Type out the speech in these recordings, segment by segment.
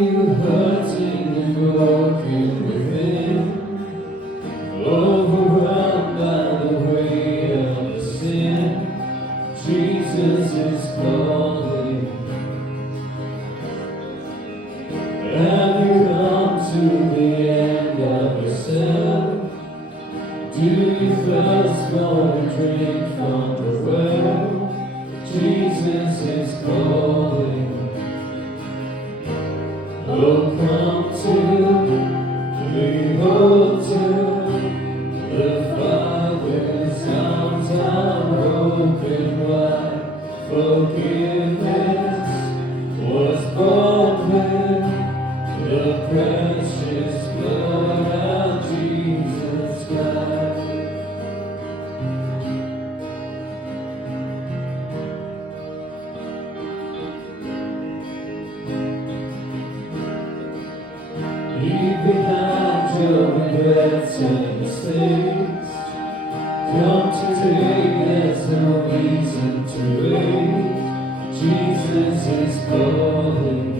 you hurting and broken within, overwhelmed by the weight of sin? Jesus is calling. Have you come to the end of yourself? Do you thirst for a drink from the well? Jesus is calling. Oh, come to the altar. The Father's arms are open wide. Forgiveness was bought with the precious blood of Jesus Christ. Leave behind your regrets and mistakes. Come today, there's no reason to wait. Jesus is calling.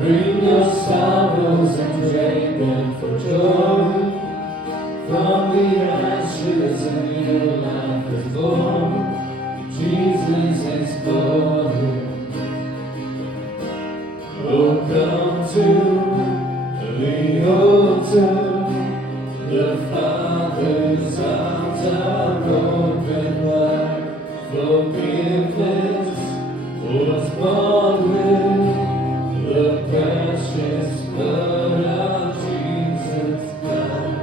Bring your sorrows and trade them for joy. From the ashes a new life is born. Jesus is calling. Oh, come to the altar. The Father's arms are open wide. Forgiveness was bought with the precious blood of Jesus Christ.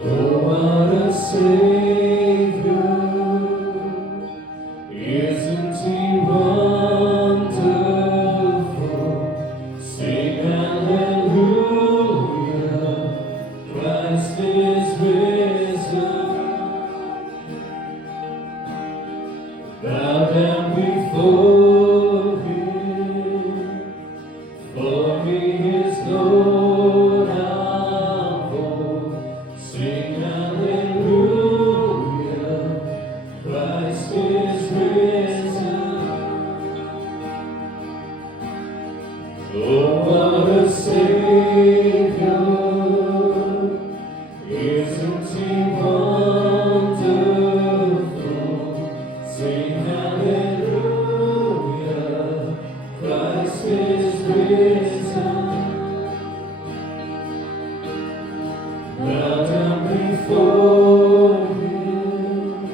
Oh, what a Savior, isn't He wonderful? Sing hallelujah, Christ is risen. Bow down before Him, for He is Lord of all. Sing hallelujah, Christ is risen. Oh, what a Savior, isn't He wonderful? Sing hallelujah, Christ is risen. Bow down before Him,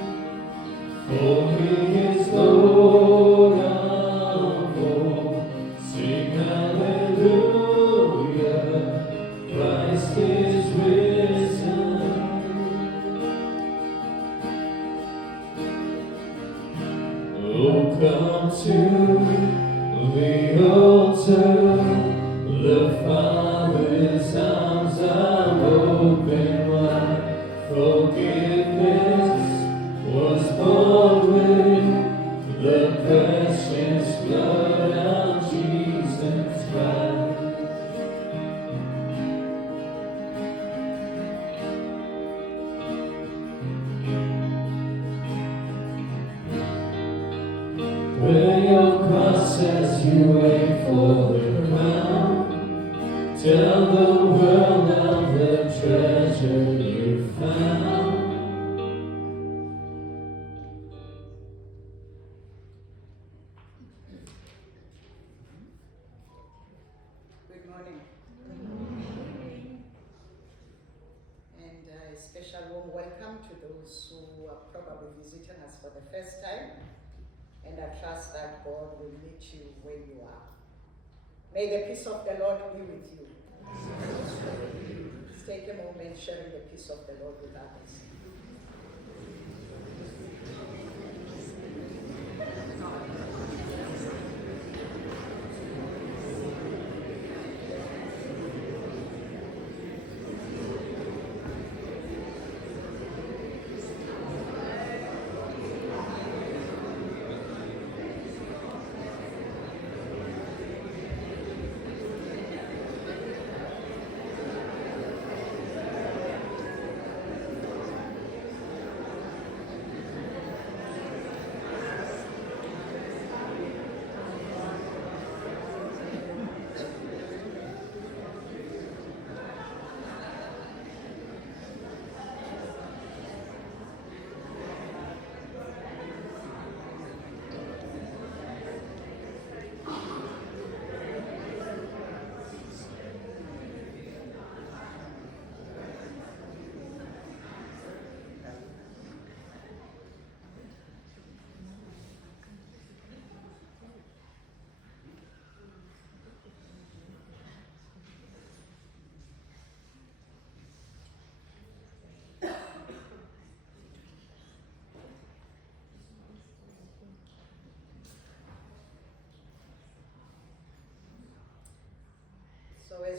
for He is Lord of all. Sing hallelujah, Christ is risen. Oh, come to the altar. The Father's arms are open wide. Forgiveness was bought with the precious blood of Jesus Christ. Wear your cross as you wait for the crown. Tell the world of the treasure you found. Good morning. And a special warm welcome to those who are probably visiting us for the first time. And I trust that God will meet you where you are. May the peace of the Lord be with you. Let's take a moment sharing the peace of the Lord with others.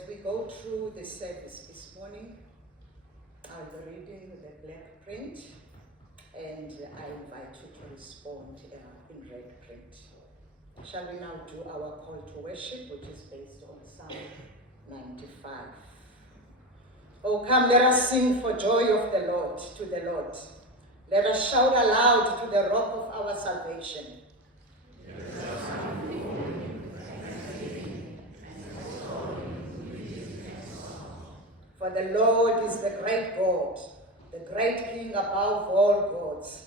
we go through the service this morning, I'll be reading the black print, and I invite you to respond in red print. Shall we now do our call to worship, which is based on Psalm 95. Oh, come, let us sing for joy of the Lord, to the Lord. Let us shout aloud to the rock of our salvation. For the Lord is the great God, the great King above all gods.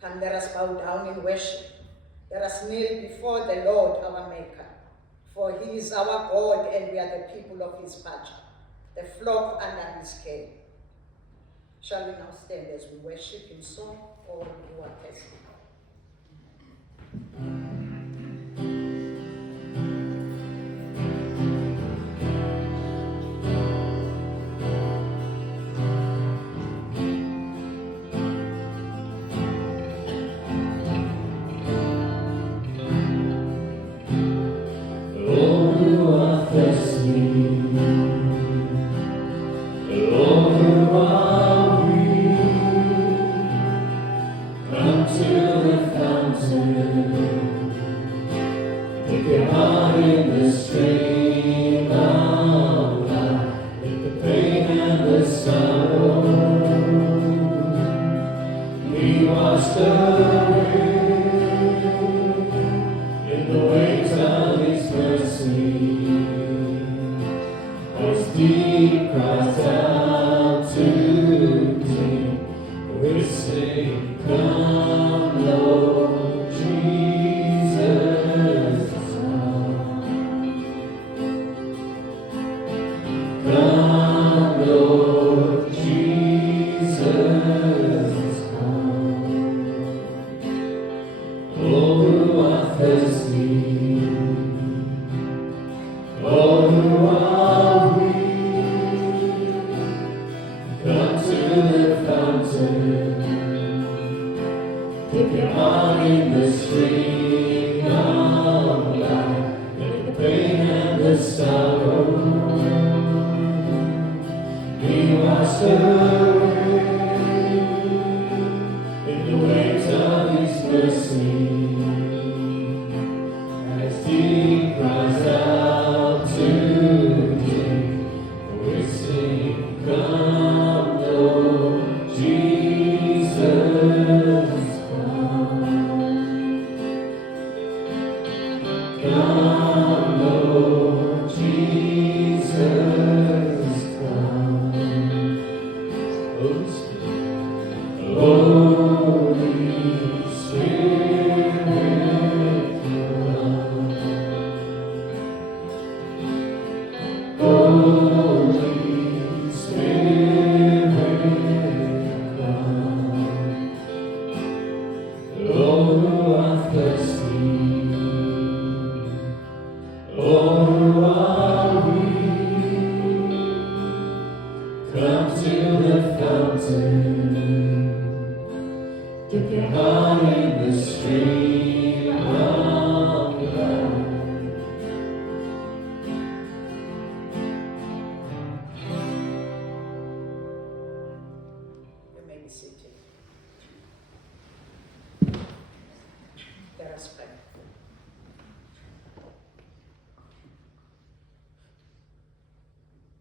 Come, let us bow down in worship. Let us kneel before the Lord our Maker. For he is our God, and we are the people of his pasture, the flock under his care. Shall we now stand as we worship in song, or who are testing?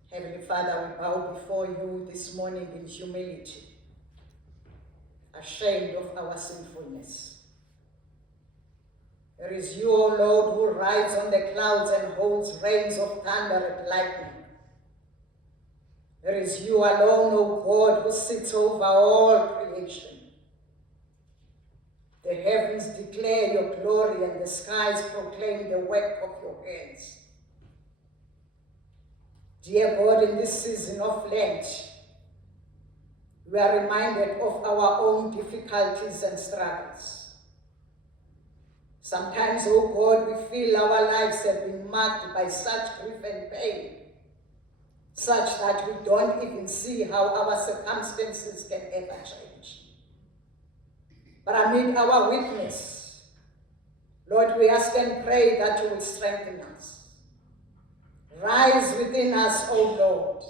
Heavenly Father, we bow before you this morning in humility, ashamed of our sinfulness. It is you, O Lord, who rides on the clouds and holds reins of thunder and lightning. It is you alone, O God, who sits over all creation. The heavens declare your glory and the skies proclaim the work of your hands. Dear God, in this season of Lent, we are reminded of our own difficulties and struggles. Sometimes, oh God, we feel our lives have been marked by such grief and pain, such that we don't even see how our circumstances can ever change. But amid our weakness, Lord, we ask and pray that you will strengthen us. Rise within us, O Lord.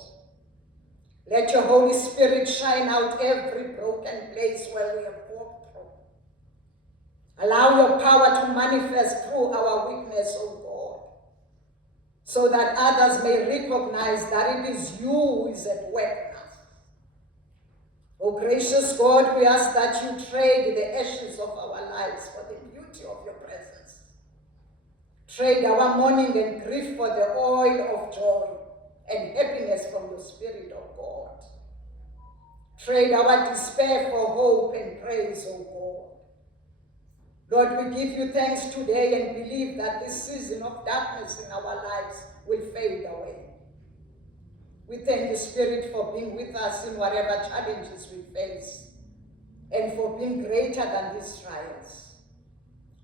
Let your Holy Spirit shine out every broken place where we have walked through. Allow your power to manifest through our weakness, O God, so that others may recognize that it is you who is at work in us. O gracious God, we ask that you trade the ashes of our lives for the beauty of your presence. Trade our mourning and grief for the oil of joy and happiness from the Spirit of God. Trade our despair for hope and praise, O God. Lord, we give you thanks today and believe that this season of darkness in our lives will fade away. We thank you, Spirit, for being with us in whatever challenges we face and for being greater than these trials.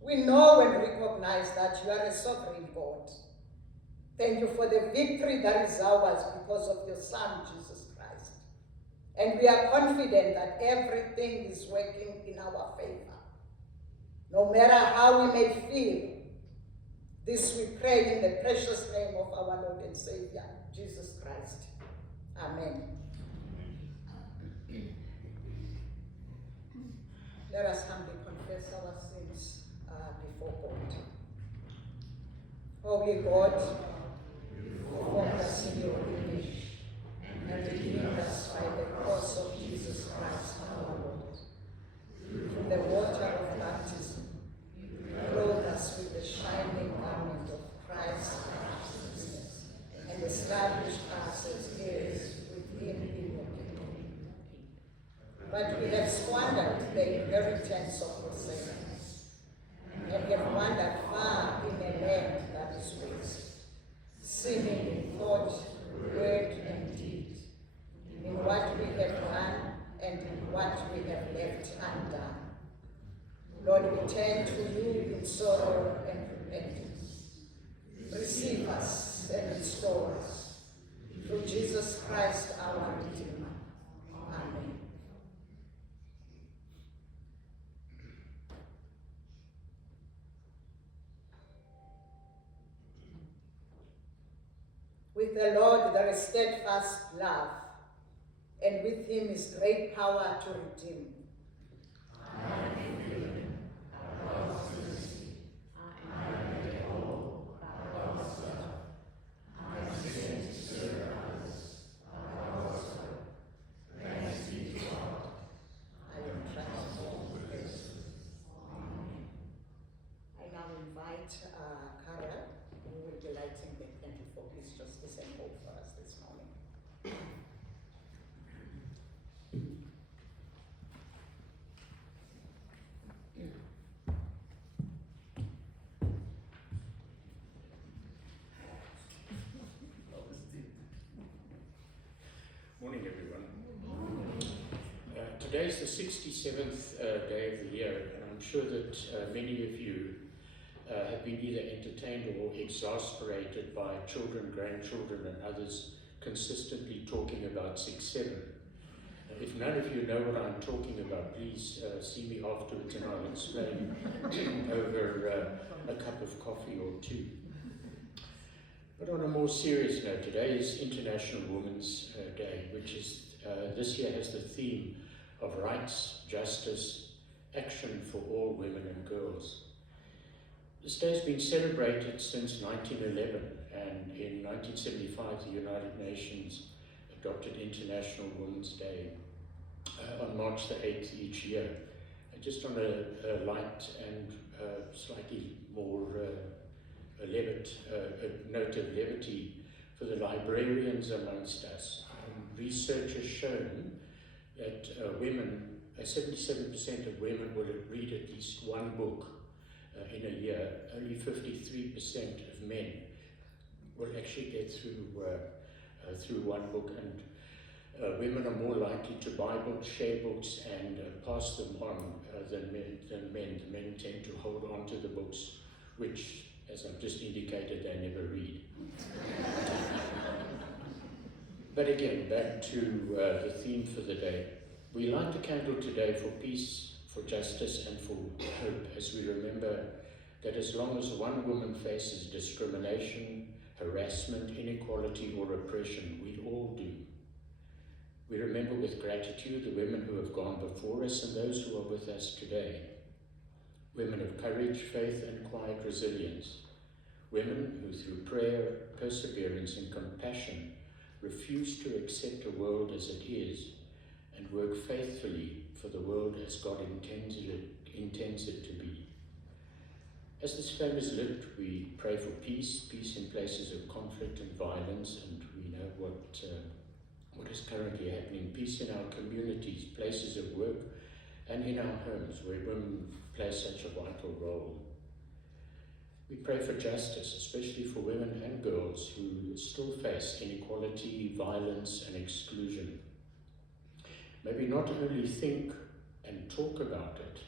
We know and recognize that you are a sovereign God. Thank you for the victory that is ours because of your Son, Jesus Christ. And we are confident that everything is working in our favor. No matter how we may feel, this we pray in the precious name of our Lord and Savior, Jesus Christ. Amen. Let us humbly confess our sins before God. Holy God, you formed us in your image and redeemed us by the cross of Jesus Christ our Lord. Through the water of baptism, you clothed us with the shining garment of Christ's righteousness and established us as heirs with him in your kingdom. But we have squandered the inheritance of your saints and have wandered far in a land that is waste, sinning in thought, word, and deed, in what we have done and in what we have left undone. Lord, we turn to you in sorrow and repentance. Receive us and restore us. Through Jesus Christ our Redeemer. Amen. With the Lord there is steadfast love, and with him is great power to redeem. Carol, who will be lighting the candle for Peace, Justice, and Hope for us this morning. Morning, everyone. Today is the 67th day of the year, and I'm sure that many of you have been either entertained or exasperated by children, grandchildren, and others consistently talking about 6-7. If none of you know what I'm talking about, please see me afterwards and I'll explain over a cup of coffee or two. But on a more serious note, today is International Women's Day, which is this year has the theme of rights, justice, action for all women and girls. This day has been celebrated since 1911, and in 1975 the United Nations adopted International Women's Day on March the 8th each year. Just on a light and slightly more a note of levity for the librarians amongst us. Research has shown that 77% of women will read at least one book in a year. Only 53% of men will actually get through one book, and women are more likely to buy books, share books, and pass them on than men. The men tend to hold on to the books, which, as I've just indicated, they never read. But again, back to the theme for the day. We light the candle today for peace, for justice, and for hope, as we remember that as long as one woman faces discrimination, harassment, inequality, or oppression, we all do. We remember with gratitude the women who have gone before us and those who are with us today. Women of courage, faith, and quiet resilience. Women who through prayer, perseverance, and compassion refuse to accept a world as it is and work faithfully for the world as God intends it to be. As this flame is lit, we pray for peace in places of conflict and violence, and we know what is currently happening. Peace in our communities, places of work, and in our homes where women play such a vital role. We pray for justice, especially for women and girls who still face inequality, violence, and exclusion. May we not only think and talk about it,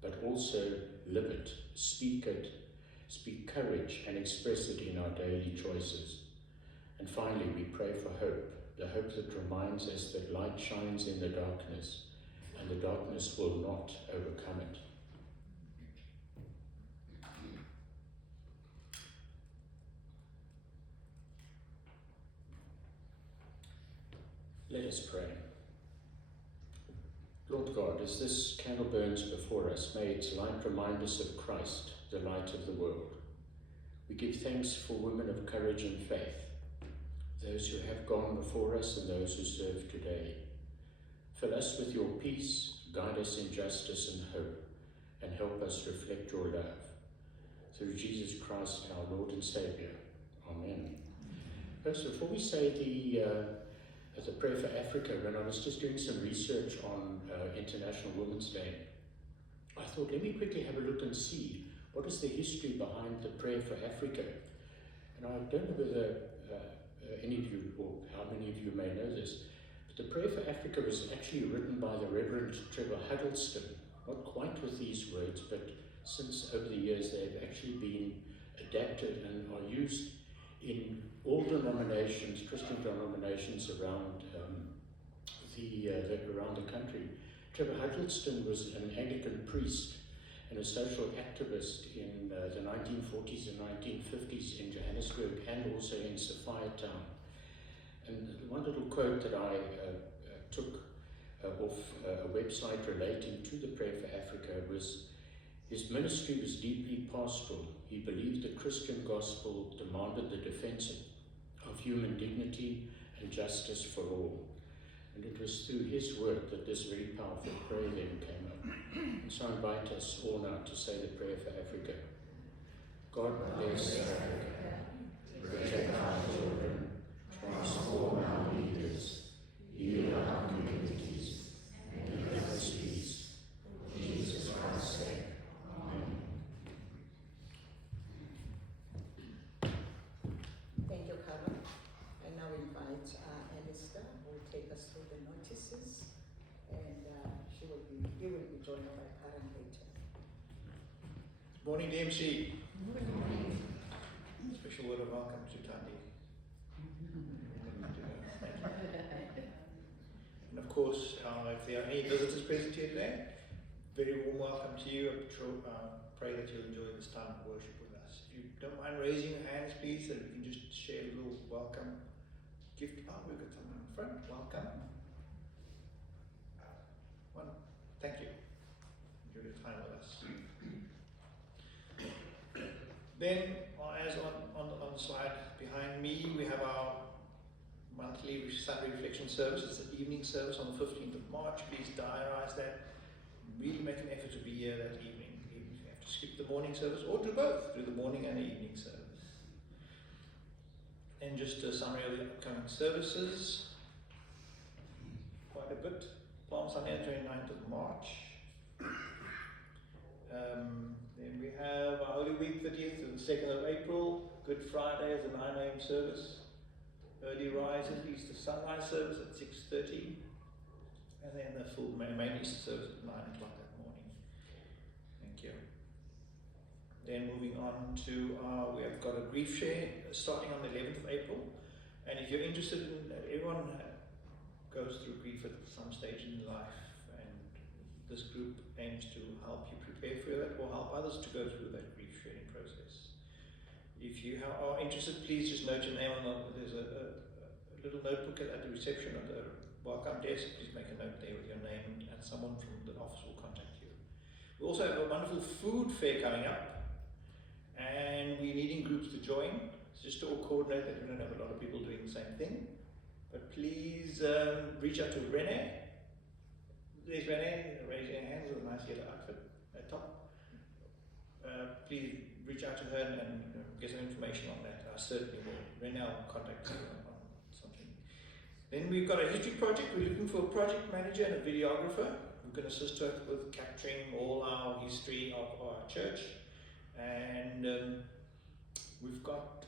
but also live it, speak courage, and express it in our daily choices. And finally, we pray for hope, the hope that reminds us that light shines in the darkness, and the darkness will not overcome it. Let us pray. Lord God, as this candle burns before us, may its light remind us of Christ, the light of the world. We give thanks for women of courage and faith, those who have gone before us and those who serve today. Fill us with your peace, guide us in justice and hope, and help us reflect your love. Through Jesus Christ, our Lord and Saviour. Amen. First, before we say the prayer for Africa, when I was just doing some research on International Women's Day, I thought, let me quickly have a look and see what is the history behind the prayer for Africa. And I don't know whether any of you, or how many of you may know this, but the prayer for Africa was actually written by the Reverend Trevor Huddleston, not quite with these words, but since over the years they've actually been adapted and are used in all denominations, Christian denominations around around the country. Trevor Huddleston was an Anglican priest and a social activist in the 1940s and 1950s in Johannesburg and also in Sophiatown. And one little quote that I took off a website relating to the prayer for Africa was, his ministry was deeply pastoral. He believed the Christian gospel demanded the defense of human dignity and justice for all. And it was through his work that this very powerful prayer then came up. And so I invite us all now to say the prayer for Africa. God bless Africa, protect our children, transform our leaders, heal our communities, and give us peace. For Jesus Christ's sake. Amen. Thank you, Carla. I now invite Alistair, who will take us through the notices, and he will be joined by Karen later. Morning, DMC. Special word of welcome to Tandi. And of course, if there are any visitors present here today, very warm welcome to you. I pray that you'll enjoy this time of worship with us. If you don't mind raising your hands, please, so we can just share a little welcome gift. Oh, we've got someone in front. Welcome. One. Thank you. Enjoy your time with us. Then, as on the slide behind me, we have our monthly Sunday reflection service. It's an evening service on the 15th of March. Please diarise that. Really make an effort to be here that evening. Even if you have to skip the morning service, or do both, do the morning and the evening service. And just a summary of the upcoming services. Quite a bit. Palm Sunday, 29th of March. Then we have our Holy Week, 30th to the 2nd of April. Good Friday is a 9 a.m. service. Early rises, Easter sunrise service at 6:30. And then the full main Easter service at 9 o'clock that morning. Thank you. Then moving on to we have got a grief share starting on the 11th of April. And if you're interested in, everyone goes through grief at some stage in life, and this group aims to help you prepare for that or help others to go through that grief sharing process. If you are interested, please just note your name on there's a little notebook at the reception at the welcome desk. Please make a note there with your name, and someone from the office will contact you. We also have a wonderful food fair coming up, and we're needing groups to join. It's just to all coordinate that we don't have a lot of people doing the same thing. But please reach out to Renee. There's Renee, raise your hand with a nice yellow outfit at top. Please reach out to her and get some information on that. I certainly will. Renee will contact you on something. Then we've got a history project. We're looking for a project manager and a videographer who can assist us with capturing all our history of our church. And we've got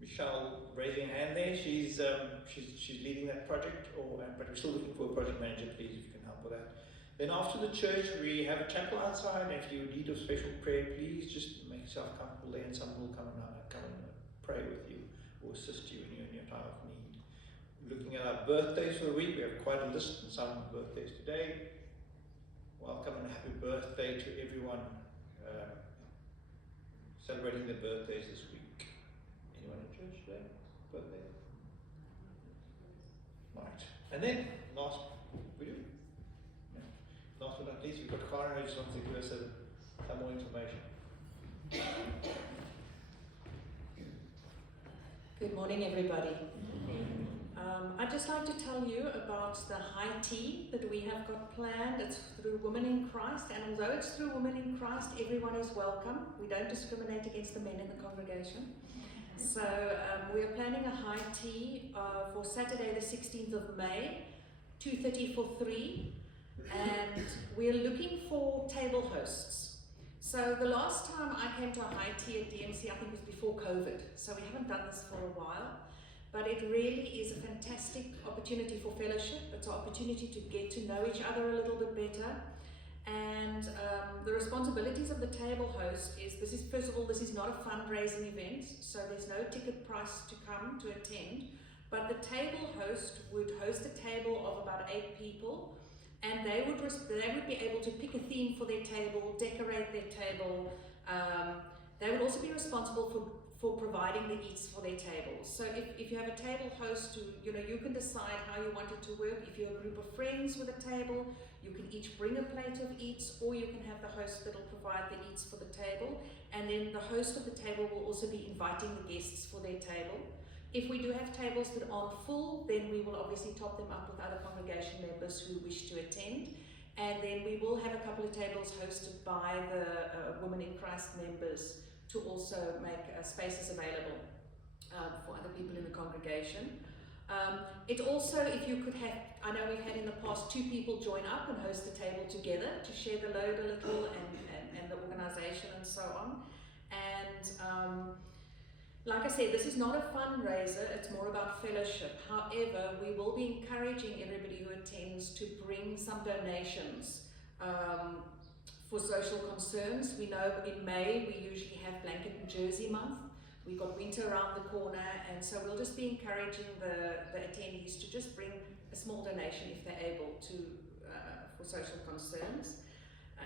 Michelle raising a hand there. She's leading that project, but we're still looking for a project manager. Please, if you can help with that. Then after the church, we have a chapel outside. If you need a special prayer, please just make yourself comfortable there, and someone will come and pray with you or assist you in your time of need. Looking at our birthdays for the week, we have quite a list, and some birthdays today. Welcome and happy birthday to everyone celebrating their birthdays this week. Anyone in church today? Birthday? Right. And then, last but not least, we've got Karen who just wants to give us some more information. Good morning, everybody. I'd just like to tell you about the high tea that we have got planned. It's through Women in Christ, and although it's through Women in Christ, everyone is welcome. We don't discriminate against the men in the congregation. So we are planning a high tea for Saturday the 16th of May, 2:30 for 3, and we're looking for table hosts. So the last time I came to a high tea at DMC, I think was before COVID, so we haven't done this for a while. But it really is a fantastic opportunity for fellowship. It's an opportunity to get to know each other a little bit better. And the responsibilities of the table host is, first of all, this is not a fundraising event, so there's no ticket price to come to attend. But the table host would host a table of about 8 people, and they would be able to pick a theme for their table, decorate their table. They would also be responsible for providing the eats for their tables. So if you have a table host who, you can decide how you want it to work. If you're a group of friends with a table, you can each bring a plate of eats, or you can have the host that will provide the eats for the table. And then the host of the table will also be inviting the guests for their table. If we do have tables that aren't full, then we will obviously top them up with other congregation members who wish to attend. And then we will have a couple of tables hosted by the Women in Christ members to also make spaces available for other people in the congregation. It also, if you could have, I know we've had in the past 2 people join up and host the table together to share the load a little and the organization and so on. And like I said, this is not a fundraiser, it's more about fellowship. However, we will be encouraging everybody who attends to bring some donations for social concerns. We know in May we usually have Blanket and Jersey Month. We've got winter around the corner, and so we'll just be encouraging the attendees to just bring a small donation if they're able to for social concerns.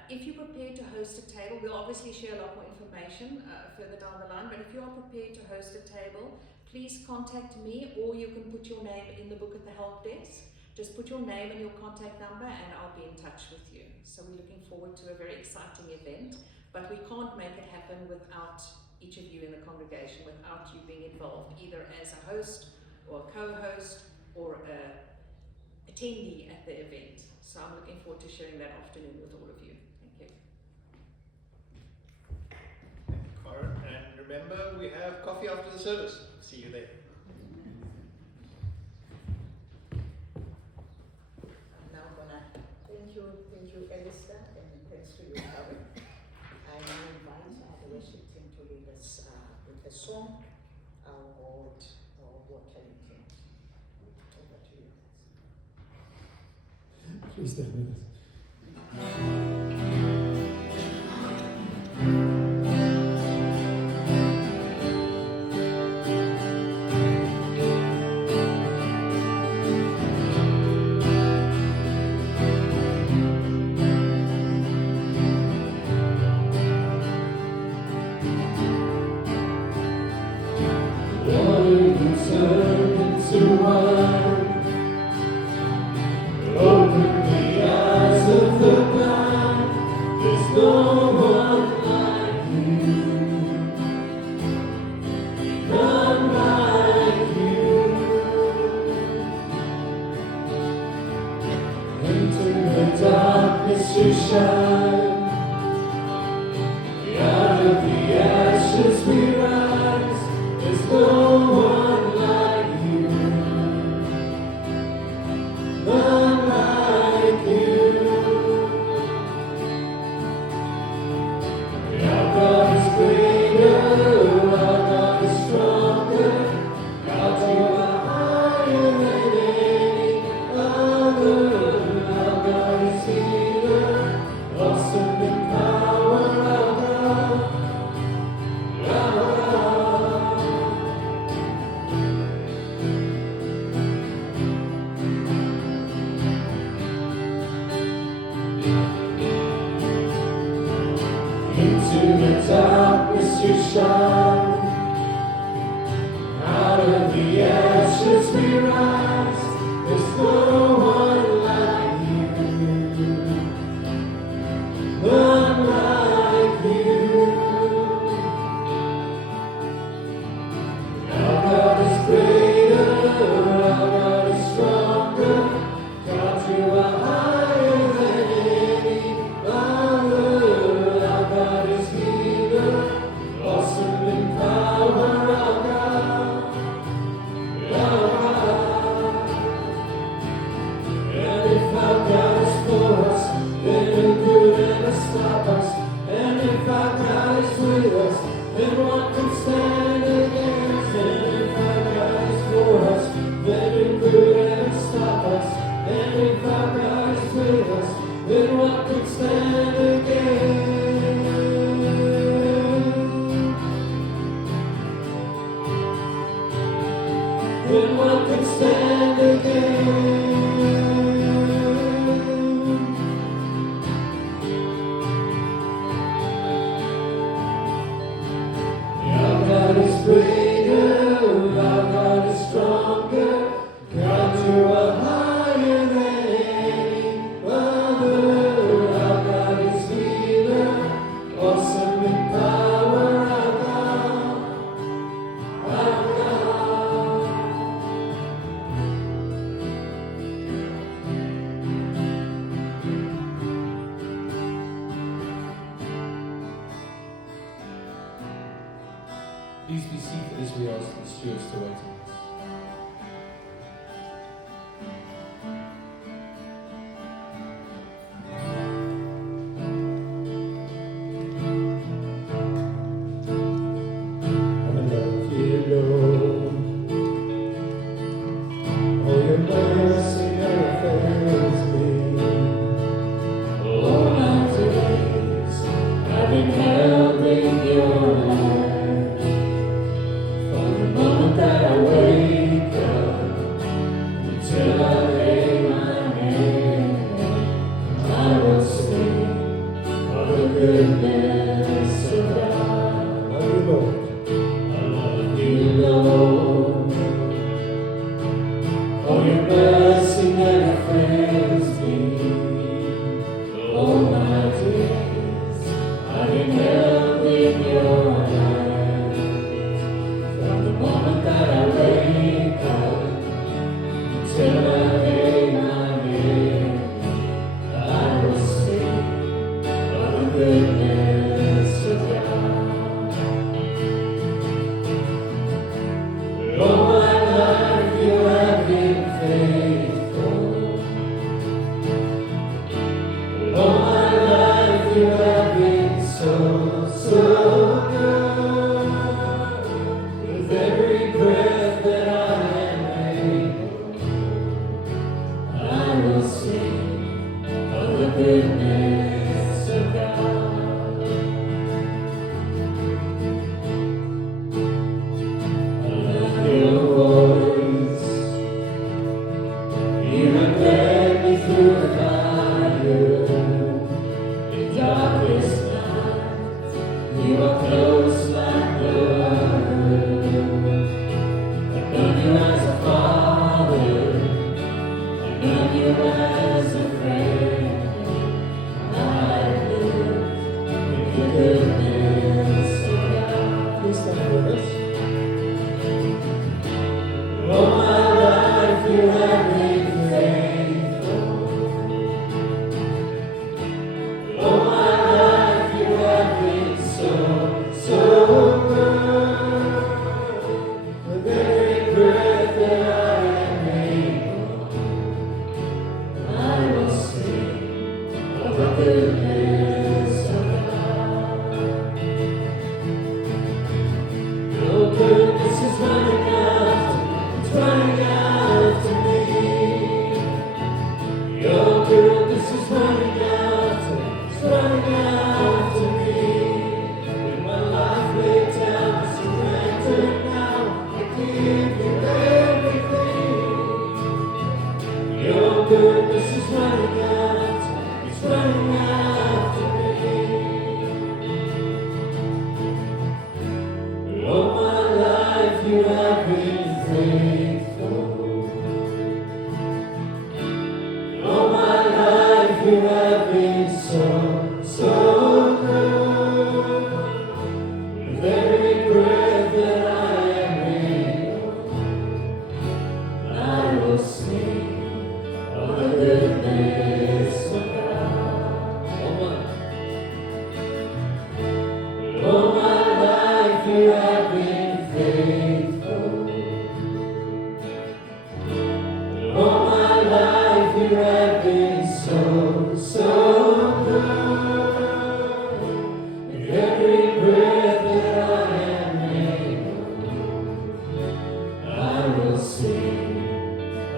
If you're prepared to host a table, we'll obviously share a lot more information further down the line, but if you are prepared to host a table, please contact me, or you can put your name in the book at the help desk. Just put your name and your contact number and I'll be in touch with you. So we're looking forward to a very exciting event, but we can't make it happen without each of you in the congregation, without you being involved either as a host or a co-host or an attendee at the event. So I'm looking forward to sharing that afternoon with all of you. Thank you. Thank you, Karen. And remember, we have coffee after the service. See you there. Thank you, Alistair, and thanks to you, Karen. I now invite the worship team to lead us with a song, Our God, Our Water King. Over to you. Please stand with us. you shine. Out of the ashes we rise. There's no one like you. None like you. Our God is greater, our God is stronger. God, you are higher than any other. Our God is healer, awesome in power. Our God, our God. Into the darkness you shine. Out of the ashes we rise. There's no one like you. None like you. Our God is greater, our God is stronger. God, you are higher than any other. Our God is healer, awesome in power. Our God, our God. And if our God is for us, then who could ever stop us? And if our God is with us, then what could stand against? And if our God is for us, then who could ever stop us? And if our God is with us, then what could stand against? Then what could stand against? Our God is greater, our God is stronger. God, you are higher than any other. Our God is healer, awesome in power. Our God, our God. Please be seated as we ask the stewards to wait on us. I love you, Lord. Oh, your mercy never fails me. All my days I've been held in your hand. From the moment that I wake up until I lay my head, I will sing of the goodness of God. Love you, Lord. I love you, Lord. Oh, your mercy never fails me. All my days I've been held in your hand. From the moment that I wake up until I lay my head, I will sing of the goodness of God. All my life you have been faithful. All my life you have been so, so good. With every breath that I am able, I will sing of the goodness of God. I love your voice. You have led me through the fire. In darkest night, you are close like no other. I've known you as a father, I've known you as a friend. goodness of God. Your goodness is running after, it's running after me. Your goodness is running after, it's running after me. With my life laid down, I surrender now. I give you everything. Your goodness is running after, it's running after me. All my life you have been faithful. All my life you have been so, so good. With every breath that I am able, I will sing of the goodness of God. All my life you have been faithful. All my life you have been so, so good. With every breath that I am able, I will sing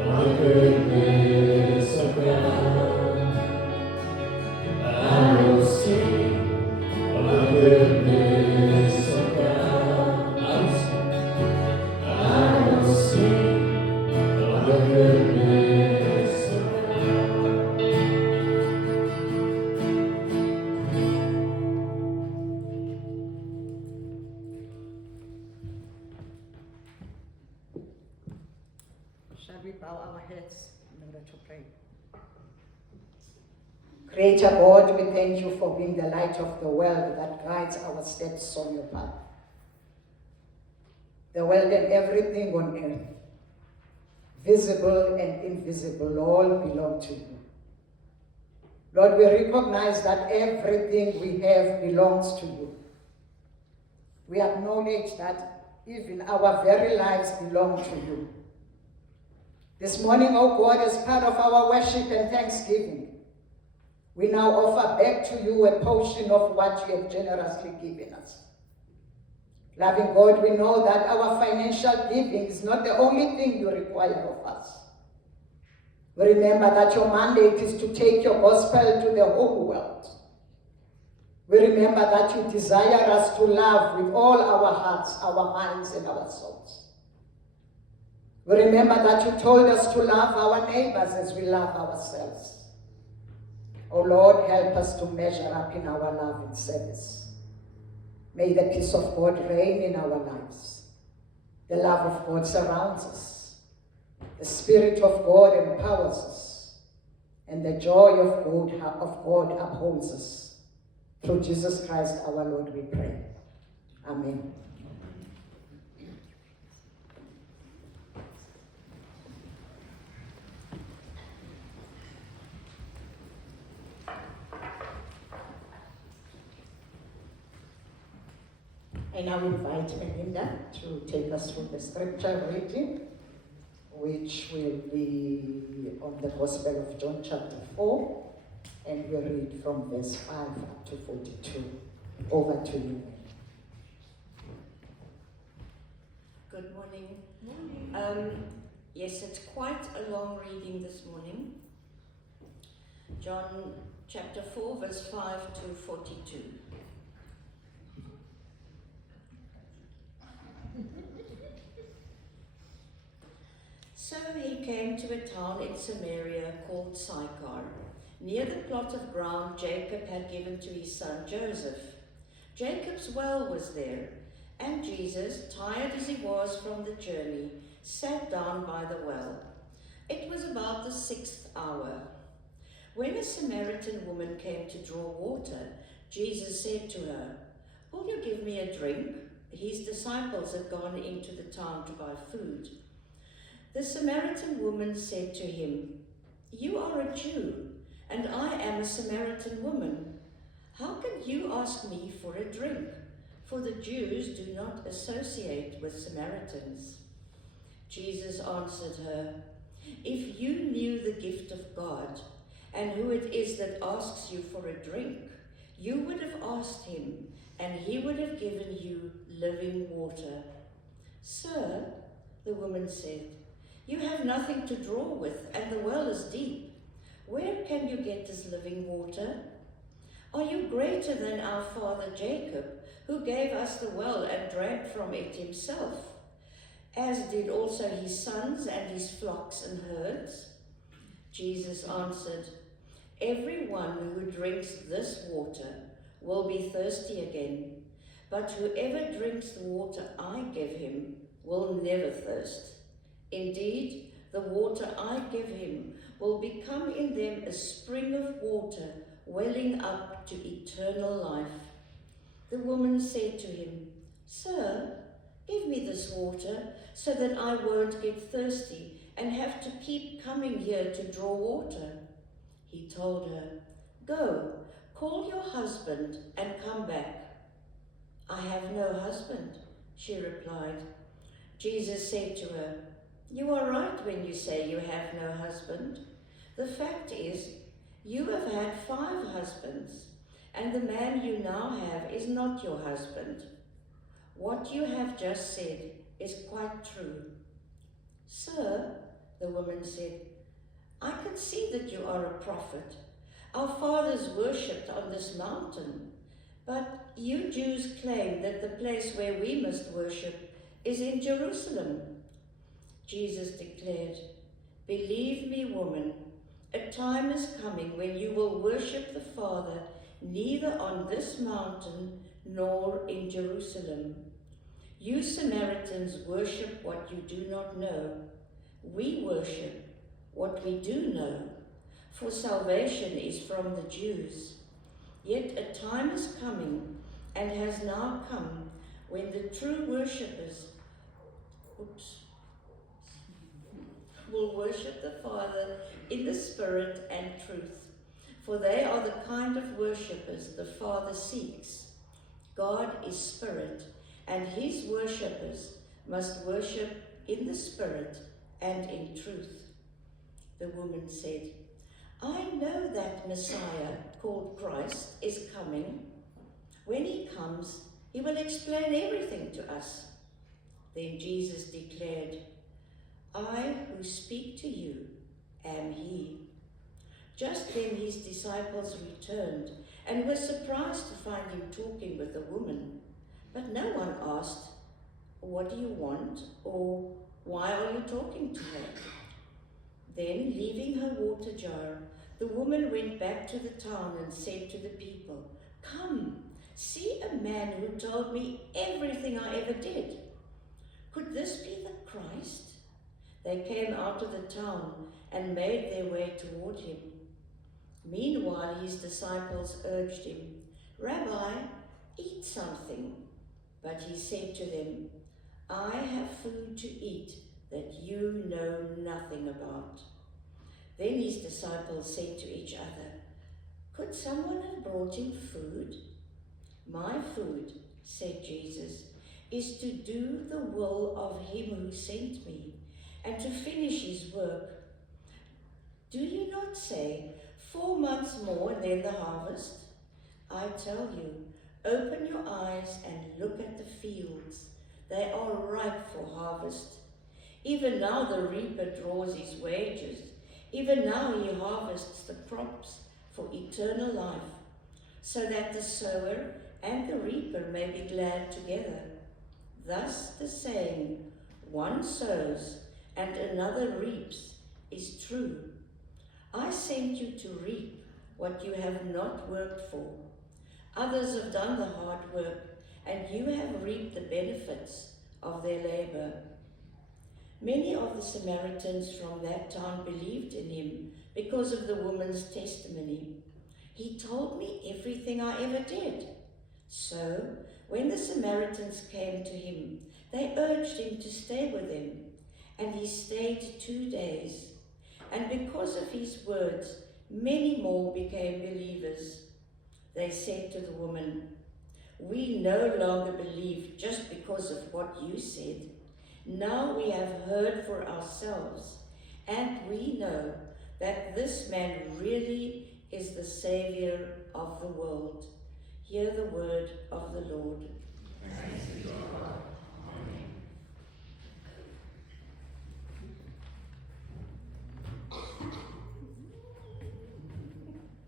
of the goodness of God. I will sing of the goodness of God. I will sing of the goodness of God. Shall we bow our heads in order to pray? Creator God, we thank you for being the light of the world that guides our steps on your path. The world and everything on earth, visible and invisible, all belong to you. Lord, we recognize that everything we have belongs to you. We acknowledge that even our very lives belong to you. This morning, oh God, as part of our worship and thanksgiving, we now offer back to you a portion of what you have generously given us. Loving God, we know that our financial giving is not the only thing you require of us. We remember that your mandate is to take your gospel to the whole world. We remember that you desire us to love with all our hearts, our minds, and our souls. We remember that you told us to love our neighbors as we love ourselves. Oh Lord, help us to measure up in our love and service. May the peace of God reign in our lives. The love of God surrounds us. The Spirit of God empowers us. And the joy of God upholds us. Through Jesus Christ our Lord we pray. Amen. I now invite Melinda to take us through the scripture reading, which will be on the Gospel of John chapter 4, and we'll read from verse 5 up to 42. Over to you. Good morning. Yes, it's quite a long reading this morning. John chapter 4, verse 5 to 42. So he came to a town in Samaria called Sychar, near the plot of ground Jacob had given to his son Joseph. Jacob's well was there, and Jesus, tired as he was from the journey, sat down by the well. It was about the 6th hour. When a Samaritan woman came to draw water, Jesus said to her, "Will you give me a drink?" His disciples had gone into the town to buy food. The Samaritan woman said to him, "You are a Jew, and I am a Samaritan woman. How can you ask me for a drink?" For the Jews do not associate with Samaritans. Jesus answered her, "If you knew the gift of God, and who it is that asks you for a drink, you would have asked him, and he would have given you living water." "Sir," the woman said, "you have nothing to draw with, and the well is deep. Where can you get this living water? Are you greater than our father Jacob, who gave us the well and drank from it himself, as did also his sons and his flocks and herds?" Jesus answered, "Everyone who drinks this water will be thirsty again, but whoever drinks the water I give him will never thirst. Indeed, the water I give him will become in them a spring of water welling up to eternal life." The woman said to him, "Sir, give me this water so that I won't get thirsty and have to keep coming here to draw water." He told her, "Go, call your husband and come back." "I have no husband," she replied. Jesus said to her, "You are right when you say you have no husband. The fact is, you have had 5 husbands, and the man you now have is not your husband. What you have just said is quite true." "Sir," the woman said, "I can see that you are a prophet. Our fathers worshipped on this mountain, but you Jews claim that the place where we must worship is in Jerusalem." Jesus declared, "Believe me, woman, a time is coming when you will worship the Father neither on this mountain nor in Jerusalem. You Samaritans worship what you do not know. We worship what we do know, for salvation is from the Jews. Yet a time is coming, and has now come, when the true worshippers will worship the Father in the Spirit and truth, for they are the kind of worshippers the Father seeks. God is Spirit, and his worshippers must worship in the Spirit and in truth." The woman said, "I know that Messiah, called Christ, is coming. When he comes, he will explain everything to us." Then Jesus declared, "I who speak to you am he." Just then his disciples returned and were surprised to find him talking with the woman. But no one asked, "What do you want?" or "Why are you talking to her?" Then, leaving her water jar, the woman went back to the town and said to the people, "Come, see a man who told me everything I ever did. Could this be the Christ?" They came out of the town and made their way toward him. Meanwhile, his disciples urged him, "Rabbi, eat something." But he said to them, "I have food to eat that you know nothing about." Then his disciples said to each other, "Could someone have brought him food?" "My food," said Jesus, "is to do the will of him who sent me and to finish his work. Do you not say, 4 months more, then the harvest? I tell you, open your eyes and look at the fields. They are ripe for harvest. Even now the reaper draws his wages. Even now he harvests the crops for eternal life, so that the sower and the reaper may be glad together. Thus the saying, 'One sows and another reaps,' is true. I sent you to reap what you have not worked for. Others have done the hard work, and you have reaped the benefits of their labor." Many of the Samaritans from that town believed in him because of the woman's testimony. "He told me everything I ever did." So, when the Samaritans came to him, they urged him to stay with them, and he stayed 2 days. And because of his words, many more became believers. They said to the woman, "We no longer believe just because of what you said. Now we have heard for ourselves, and we know that this man really is the Savior of the world. Hear the word of the Lord.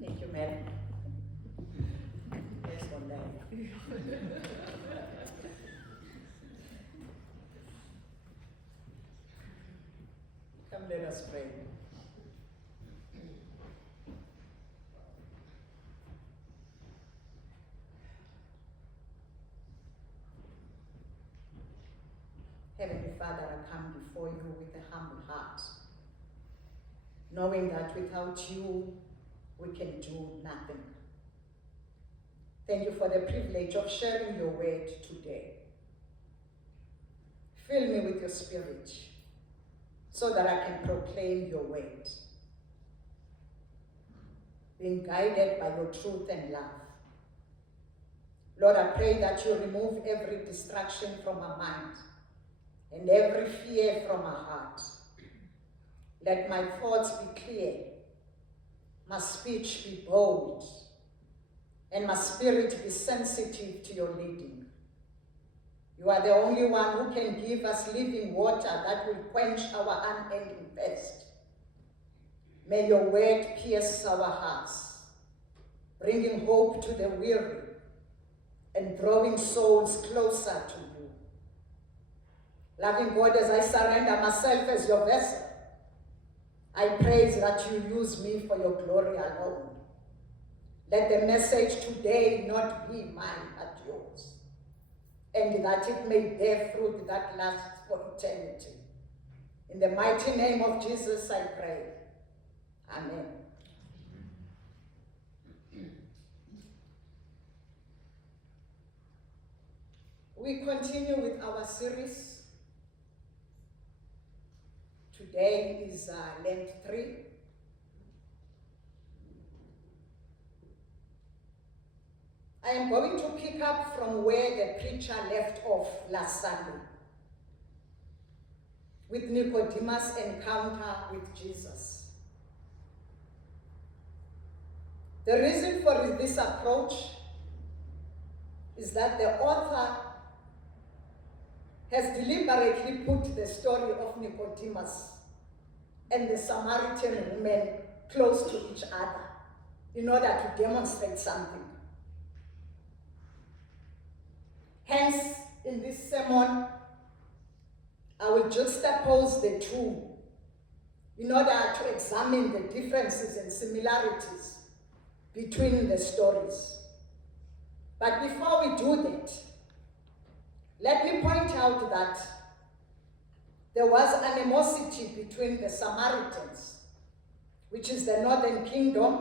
Thank you, madam. Yes, one day. Come, let us pray. Heavenly Father, I come before you with a humble heart, knowing that without you, we can do nothing. Thank you for the privilege of sharing your word today. Fill me with your spirit so that I can proclaim your word, being guided by your truth and love. Lord, I pray that you remove every distraction from our mind and every fear from our heart. Let my thoughts be clear, my speech be bold, and my spirit be sensitive to your leading. You are the only one who can give us living water that will quench our unending thirst. May your word pierce our hearts, bringing hope to the weary and drawing souls closer to you. Loving God, as I surrender myself as your vessel, I pray that you use me for your glory alone. Let the message today not be mine but yours, and that it may bear fruit that lasts for eternity. In the mighty name of Jesus I pray. Amen. We continue with our series. Today is Lent 3. I am going to pick up from where the preacher left off last Sunday, with Nicodemus' encounter with Jesus. The reason for this approach is that the author has deliberately put the story of Nicodemus and the Samaritan woman close to each other in order to demonstrate something. Hence, in this sermon, I will juxtapose the two in order to examine the differences and similarities between the stories. But before we do that, let me point out that there was animosity between the Samaritans, which is the northern kingdom,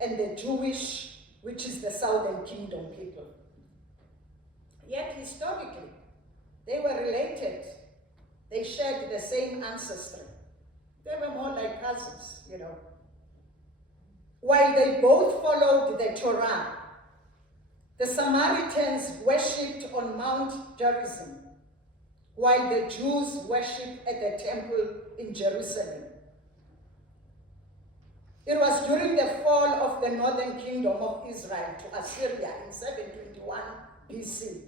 and the Jewish, which is the southern kingdom people. Yet historically, they were related. They shared the same ancestry. They were more like cousins, you know. While they both followed the Torah, the Samaritans worshipped on Mount Gerizim, while the Jews worshipped at the temple in Jerusalem. It was during the fall of the northern kingdom of Israel to Assyria in 721 BC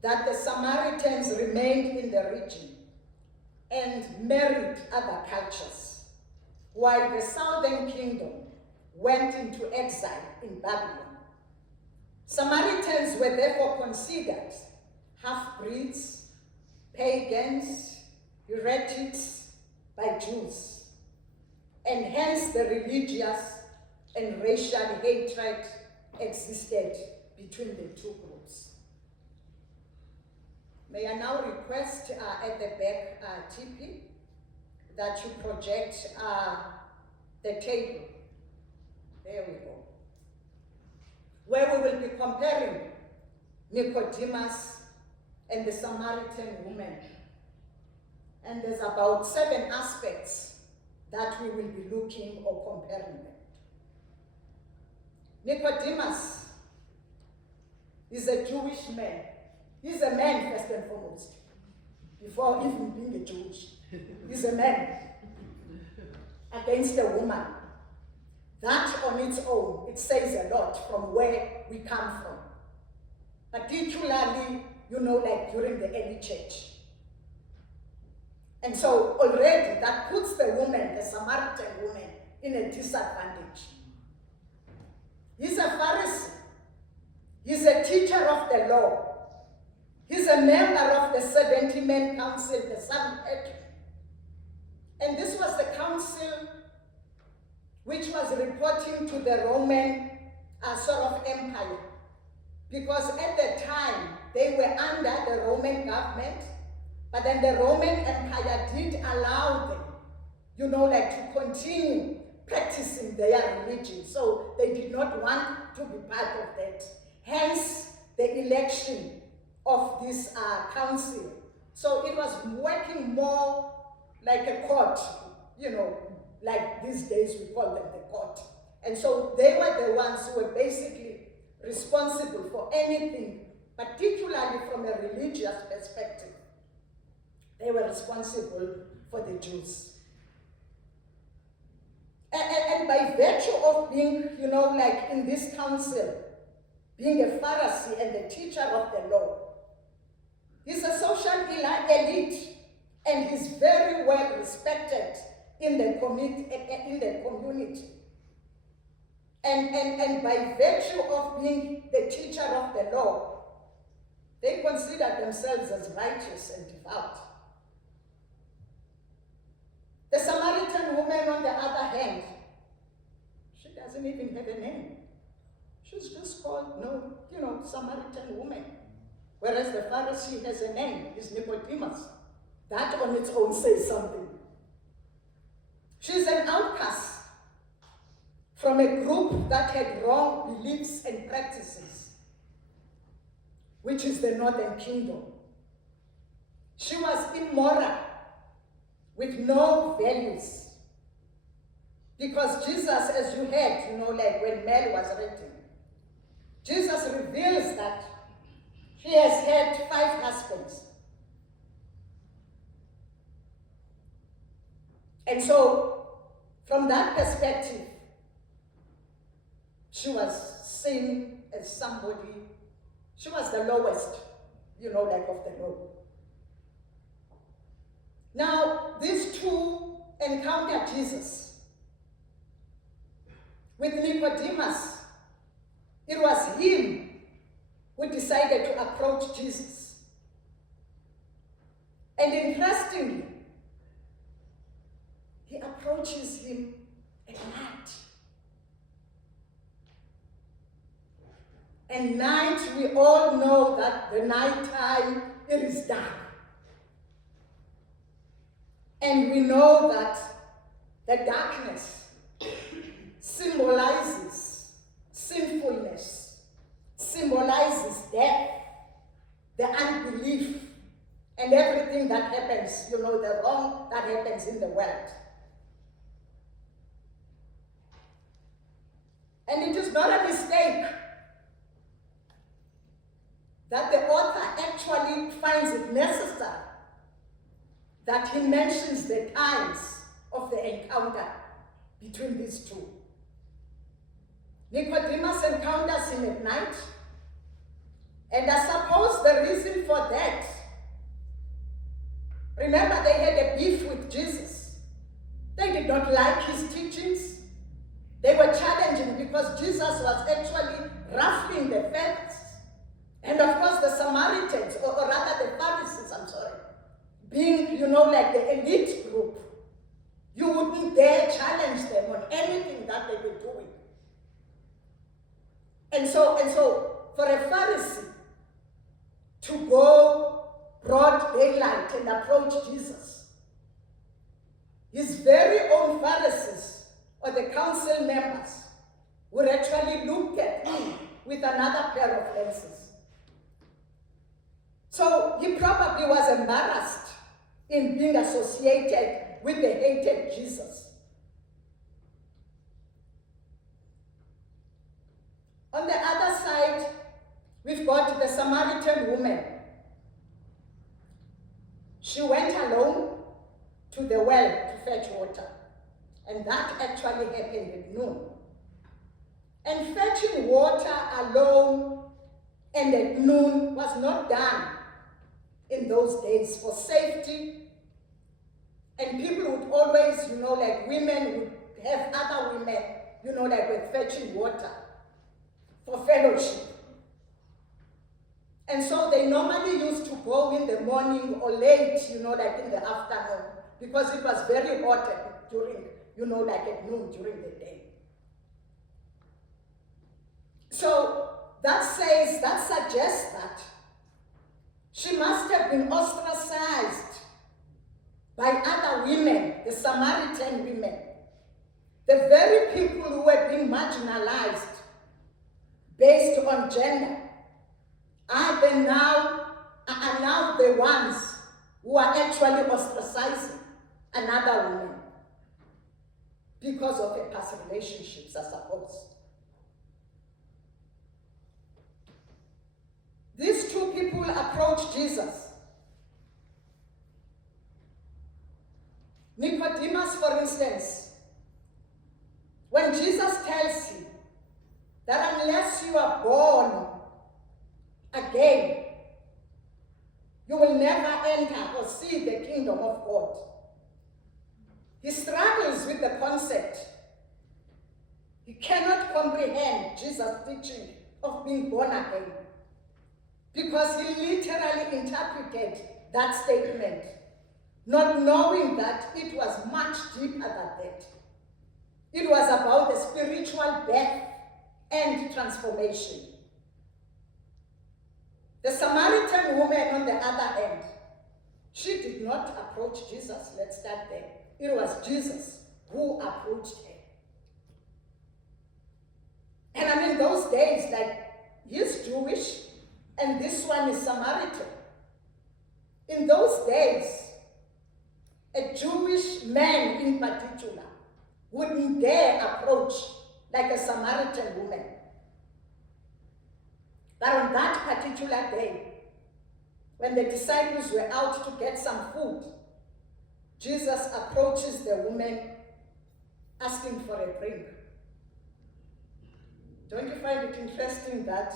that the Samaritans remained in the region and married other cultures, while the southern kingdom went into exile in Babylon. Samaritans were therefore considered half-breeds, pagans, heretics by Jews, and hence the religious and racial hatred existed between the two groups. May I now request at the back, TP, that you project the table. There we go. Where we will be comparing Nicodemus and the Samaritan woman. And there's about 7 aspects that we will be looking or comparing them. Nicodemus is a Jewish man. He's a man first and foremost, before even being a Jewish. He's a man. against a woman, that on its own, it says a lot from where we come from. Particularly, like during the early church. And so already that puts the woman, the Samaritan woman, in a disadvantage. He's a Pharisee. He's a teacher of the law. He's a member of the 70-man council, the Sanhedrin. And this was the council which was reporting to the Roman sort of empire. Because at the time, they were under the Roman government, but then the Roman Empire did allow them, to continue practicing their religion. So they did not want to be part of that. Hence, the election of this council. So it was working more like a court, like these days we call them the court. And so they were the ones who were basically responsible for anything, particularly from a religious perspective. They were responsible for the Jews. And by virtue of being, in this council, being a Pharisee and the teacher of the law, he's a social elite, and he's very well respected in the community. And by virtue of being the teacher of the law, they consider themselves as righteous and devout. The Samaritan woman, on the other hand, she doesn't even have a name. She's just called, Samaritan woman. Whereas the Pharisee has a name, is Nicodemus. That on its own says something. She's an outcast from a group that had wrong beliefs and practices, which is the Northern Kingdom. She was immoral, with no values. Because Jesus, as you heard, when Mary was written, Jesus reveals that he has had 5 husbands. And so, from that perspective, she was seen as somebody, she was the lowest, of the law. Now, these two encounter Jesus. With Nicodemus, it was him who decided to approach Jesus. And interestingly, he approaches him at night. And night, we all know that the nighttime, it is dark. And we know that the darkness symbolizes sinfulness, symbolizes death, the unbelief, and everything that happens, the wrong that happens in the world. And it is not a mistake that the author actually finds it necessary that he mentions the times of the encounter between these two. Nicodemus encounters him at night, and I suppose the reason for that, remember they had a beef with Jesus. They did not like his teachings. They were challenging because Jesus was actually ruffling the feathers. And of course the Samaritans, or rather the Pharisees, being, like the elite group, you wouldn't dare challenge them on anything that they were doing. And so for a Pharisee to go broad daylight and approach Jesus, his very own Pharisees or the council members would actually look at him with another pair of lenses. So he probably was embarrassed in being associated with the hated Jesus. On the other side, we've got the Samaritan woman. She went alone to the well to fetch water. and that actually happened at noon. And fetching water alone and at noon was not done in those days for safety. And people would always, like women would have other women, like with fetching water for fellowship. And so they normally used to go in the morning or late, like in the afternoon, because it was very hot during, like at noon during the day. So that suggests that she must have been ostracized by other women, the Samaritan women, the very people who were being marginalized based on gender, are now the ones who are actually ostracizing another woman because of a past relationships, I suppose. These two people approached Jesus. Nicodemus, for instance, when Jesus tells him that unless you are born again, you will never enter or see the kingdom of God. He struggles with the concept. He cannot comprehend Jesus' teaching of being born again, because he literally interpreted that statement, not knowing that it was much deeper than that. It was about the spiritual death and transformation. The Samaritan woman, on the other hand, she did not approach Jesus. Let's start there. It was Jesus who approached her. And those days, like, he's Jewish, and this one is Samaritan. In those days, a Jewish man in particular wouldn't dare approach like a Samaritan woman. But on that particular day, when the disciples were out to get some food, Jesus approaches the woman asking for a drink. Don't you find it interesting that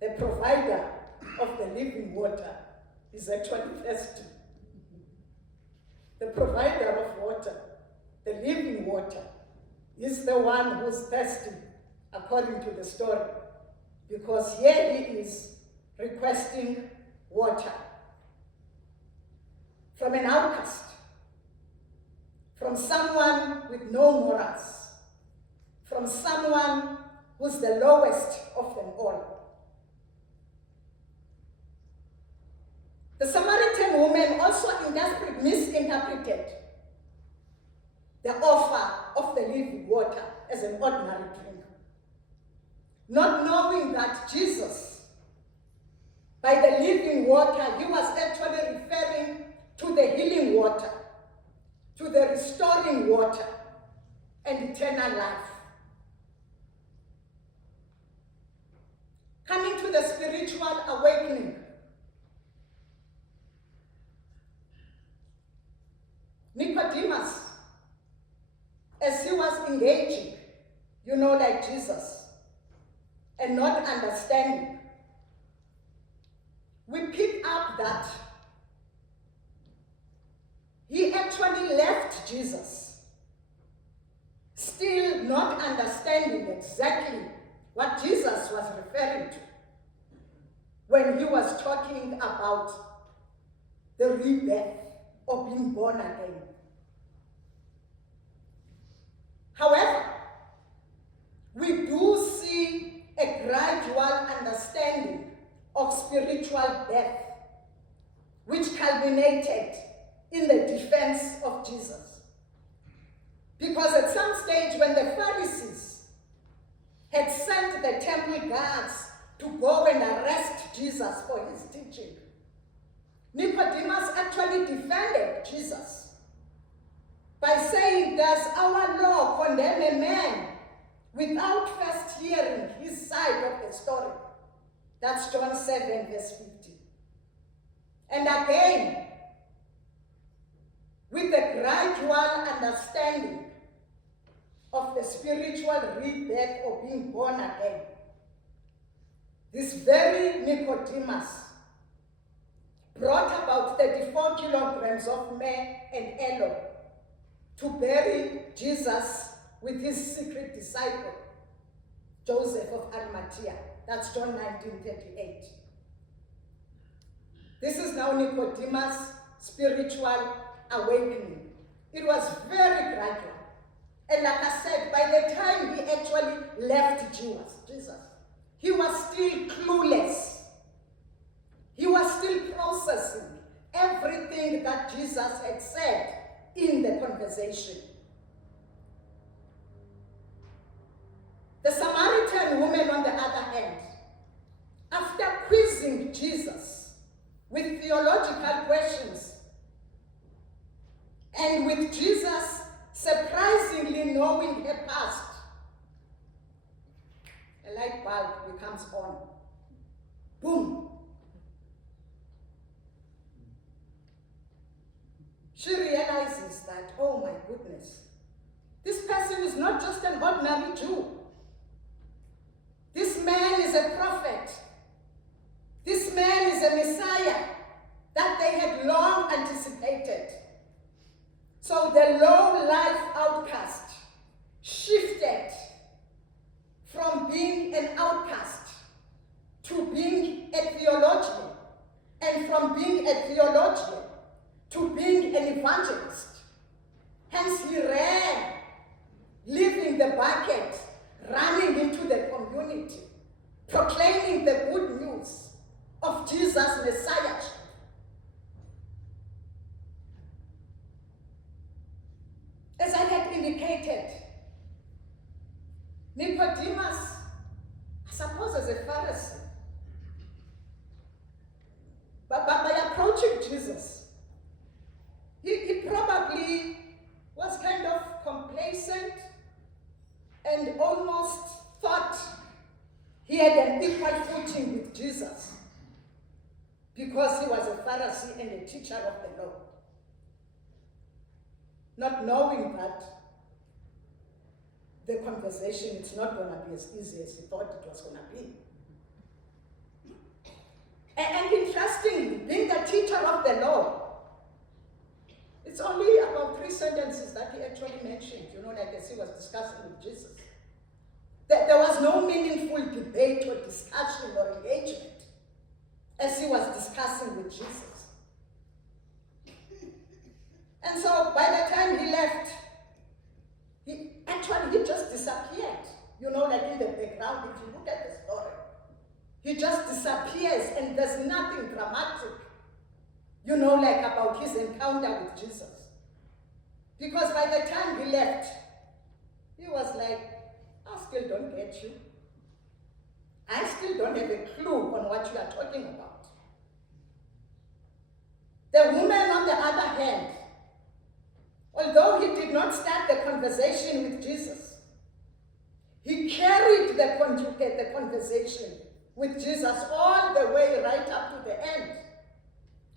the provider of the living water is actually thirsty? The provider of water, the living water, is the one who's thirsty, according to the story, because here he is requesting water from an outcast, from someone with no morals, from someone who's the lowest of them all. The Samaritan woman also misinterpreted the offer of the living water as an ordinary drink, not knowing that Jesus, by the living water, he was actually referring to the healing water, to the restoring water, and eternal life. Coming to the spiritual awakening, Nicodemus, as he was engaging, like Jesus, and not understanding, we pick up that he actually left Jesus, still not understanding exactly what Jesus was referring to when he was talking about the rebirth or being born again. However, we do see a gradual understanding of spiritual death, which culminated in the defense of Jesus. Because at some stage, when the Pharisees had sent the temple guards to go and arrest Jesus for his teaching, Nicodemus actually defended Jesus by saying, does our law condemn a man without first hearing his side of the story? That's John 7, verse 50. And again, with a gradual understanding of the spiritual rebirth or being born again. This very Nicodemus brought about 34 kilograms of myrrh and aloe to bury Jesus with his secret disciple, Joseph of Arimathea. That's John 19:38. This is now Nicodemus' spiritual awakening. It was very gradual. And like I said, by the time he actually left Jesus, he was still clueless. He was still processing everything that Jesus had said in the conversation. The Samaritan woman, on the other hand, after quizzing Jesus with theological questions, and with Jesus surprisingly knowing her past, a light bulb becomes on. Boom. She realizes that, oh my goodness, this person is not just an ordinary Jew. This man is a prophet. This man is a Messiah that they had long anticipated. So the low-life outcast shifted from being an outcast to being a theologian, and from being a theologian to being an evangelist. Hence he ran, leaving the bucket, running into the community, proclaiming the good news of Jesus' messiahship. As I had indicated, Nicodemus, I suppose as a Pharisee, but by approaching Jesus, he probably was kind of complacent and almost thought he had an equal footing with Jesus because he was a Pharisee and a teacher of the law. Not knowing that the conversation is not going to be as easy as he thought it was going to be. And interestingly, being the teacher of the law, it's only about 3 sentences that he actually mentioned, like as he was discussing with Jesus. There was no meaningful debate or discussion or engagement as he was discussing with Jesus. And so by the time he left, he just disappeared. Like in the background, if you look at the story, he just disappears and there's nothing dramatic, like about his encounter with Jesus. Because by the time he left, he was like, I still don't get you. I still don't have a clue on what you are talking about. The woman, on the other hand, although he did not start the conversation with Jesus, he carried the conversation with Jesus all the way right up to the end.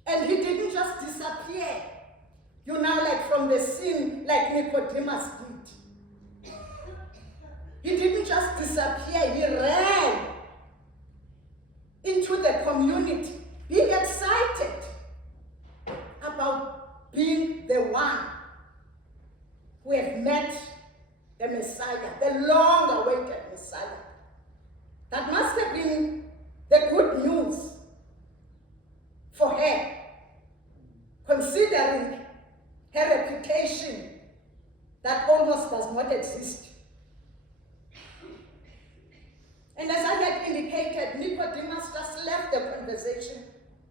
And he didn't just disappear, like from the scene like Nicodemus did. He didn't just disappear, he ran into the community, being excited about being the one who have met the Messiah, the long-awaited Messiah. That must have been the good news for her, considering her reputation that almost does not exist. And as I had indicated, Nicodemus just left the conversation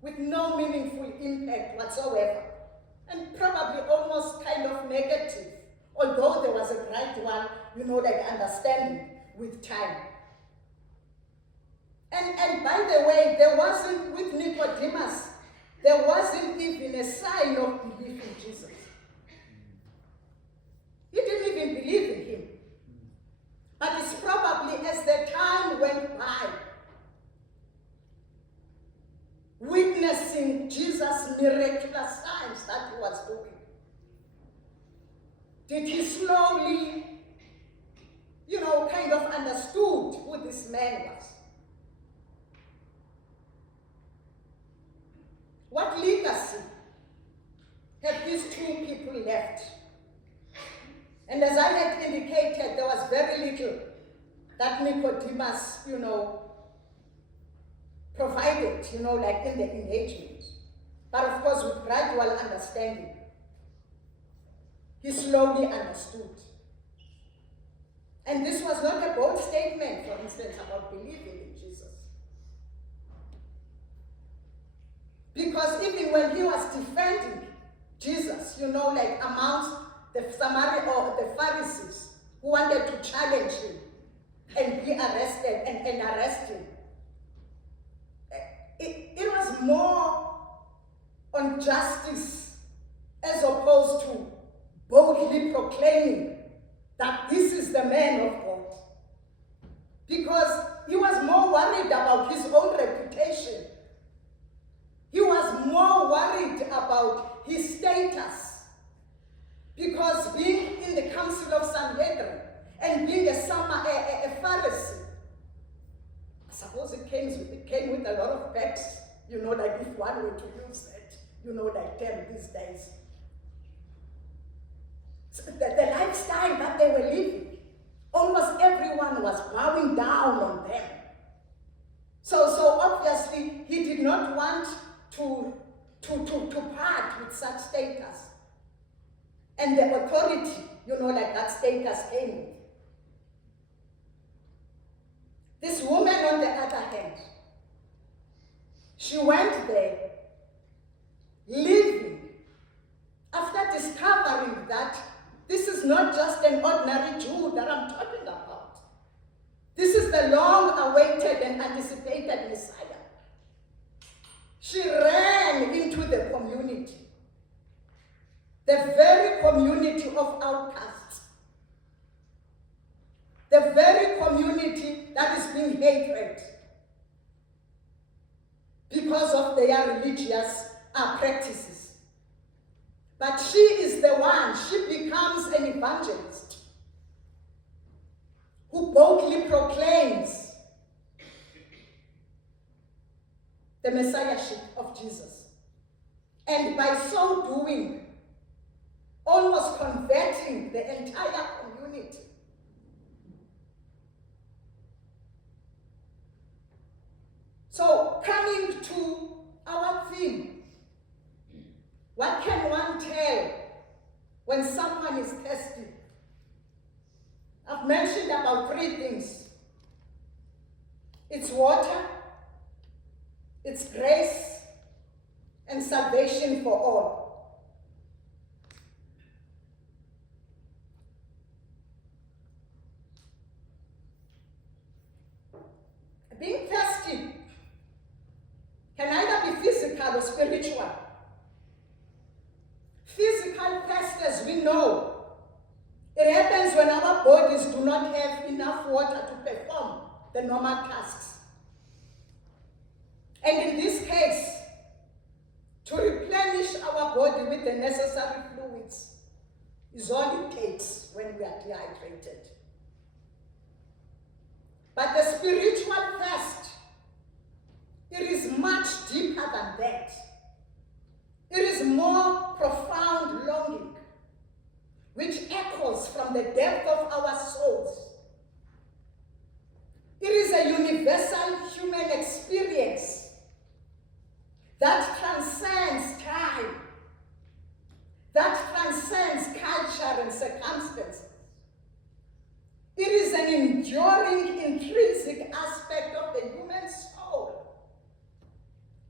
with no meaningful impact whatsoever, and probably almost kind of negative, although there was a gradual, understanding with time. And by the way, there wasn't, with Nicodemus, there wasn't even a sign of belief in Jesus. He didn't even believe in him. But it's probably as the time went by, witnessing Jesus' miraculous signs that he was doing, did he slowly, kind of understood who this man was. What legacy have these two people left? And as I had indicated, there was very little that Nicodemus, provided, like in the engagement. But of course, with gradual understanding, he slowly understood. And this was not a bold statement, for instance, about believing in Jesus. Because even when he was defending Jesus, like amongst the Pharisees who wanted to challenge him and be arrested and arrest him, it was more on justice as opposed to boldly proclaiming that this is the man of God. Because he was more worried about his own reputation. He was more worried about his status. Because being in the council of Sanhedrin and being a Pharisee, I suppose it came with a lot of perks, like if one were to use that, like term these days. So the lifestyle that they were living, almost everyone was bowing down on them. So obviously he did not want to part with such status. And the authority, like that status came with. This woman, on the other hand, she went there, living, after discovering that this is not just an ordinary Jew that I'm talking about. This is the long-awaited and anticipated Messiah. She ran into the community, the very community of outcasts, the very community that is being hated because of their religious practices. But she is the one, she becomes an evangelist who boldly proclaims the messiahship of Jesus. And by so doing, almost converting the entire community. So, coming to our theme, what can one tell when someone is thirsty? I've mentioned about 3 things. It's water, it's grace, and salvation for all. Being thirsty can either be physical or spiritual. Physical thirst, as we know, it happens when our bodies do not have enough water to perform the normal tasks. And in this case, to replenish our body with the necessary fluids is all it takes when we are dehydrated. But the spiritual thirst, it is much deeper than that. It is more profound longing, which echoes from the depth of our souls. It is a universal human experience that transcends time, that transcends culture and circumstances. It is an enduring, intrinsic aspect of the human soul,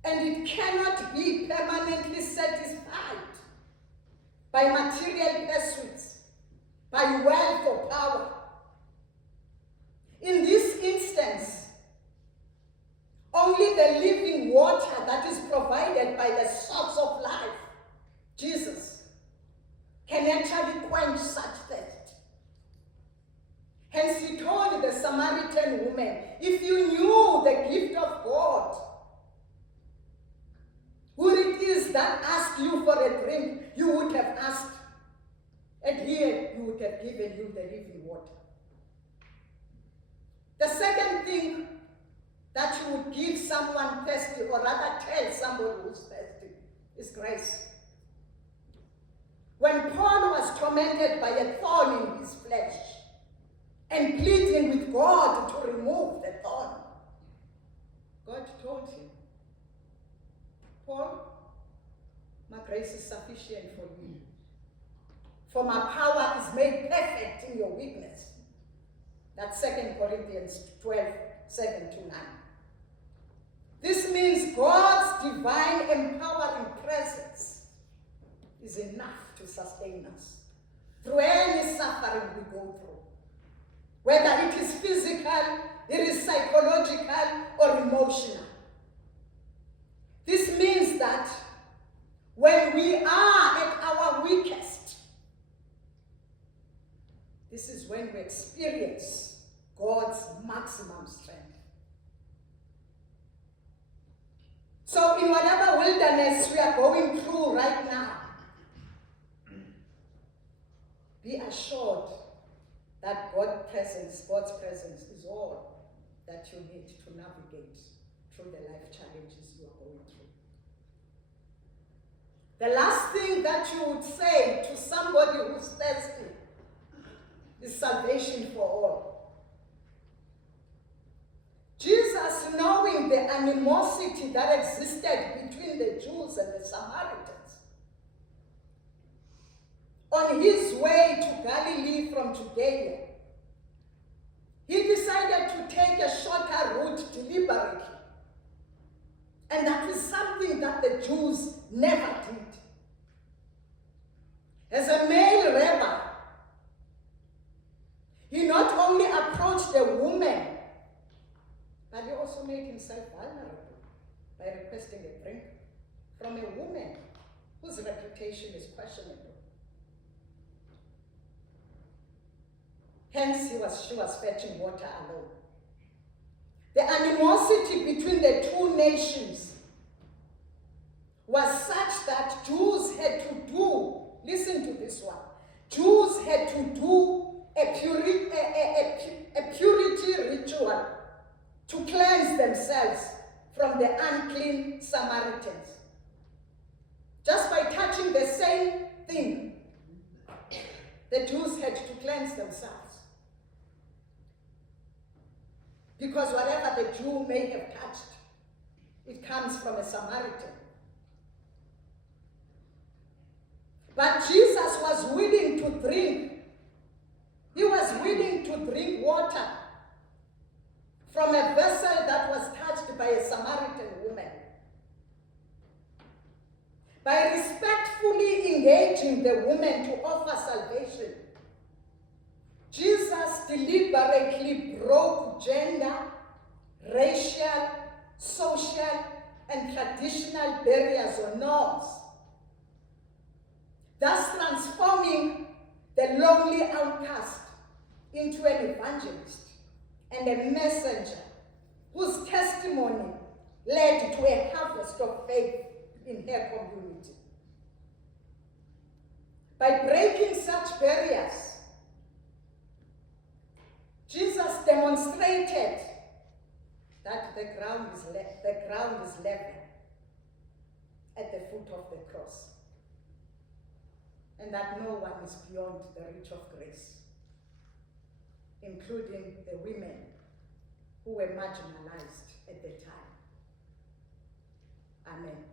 and it cannot be permanently satisfied by material pursuits, by wealth or power. In this instance, only the living water that is provided by the source of life, Jesus, can actually quench such thirst. Hence he told the Samaritan woman, if you knew the gift of God, who it is that asked you for a drink, you would have asked. and here you would have given you the living water. The second thing that you would give someone thirsty, or rather tell somebody who's thirsty, is grace. When Paul was tormented by a thorn in his flesh and pleading with God to remove the thorn, God told him, Paul, my grace is sufficient for you, for my power is made perfect in your weakness. That's 2 Corinthians 12:7-9. This means God's divine empowering presence is enough to sustain us through any suffering we go through. Whether it is physical, it is psychological, or emotional. This means that when we are at our weakest, this is when we experience God's maximum strength. So in whatever wilderness we are going through right now, be assured that God's presence is all that you need to navigate through the life challenges you are going through. The last thing that you would say to somebody who's thirsty is salvation for all. Jesus, knowing the animosity that existed between the Jews and the Samaritans, on his way to Galilee from Judea, he decided to take a shorter route deliberately. And that is something that the Jews never did. As a male rabbi, he not only approached the woman, but he also made himself vulnerable by requesting a drink from a woman whose reputation is questionable. Hence, she was fetching water alone. The animosity between the two nations was such that Jews had to do, listen to this one, Jews had to do a purity ritual to cleanse themselves from the unclean Samaritans. Just by touching the same thing, the Jews had to cleanse themselves. Because whatever the Jew may have touched, it comes from a Samaritan. But Jesus was willing to drink. He was willing to drink water from a vessel that was touched by a Samaritan woman. By respectfully engaging the woman to offer salvation, Jesus deliberately broke gender, racial, social, and traditional barriers or norms, thus transforming the lonely outcast into an evangelist and a messenger whose testimony led to a harvest of faith in her community. By breaking such barriers, Jesus demonstrated that the ground is level at the foot of the cross, and that no one is beyond the reach of grace, including the women who were marginalized at the time. Amen.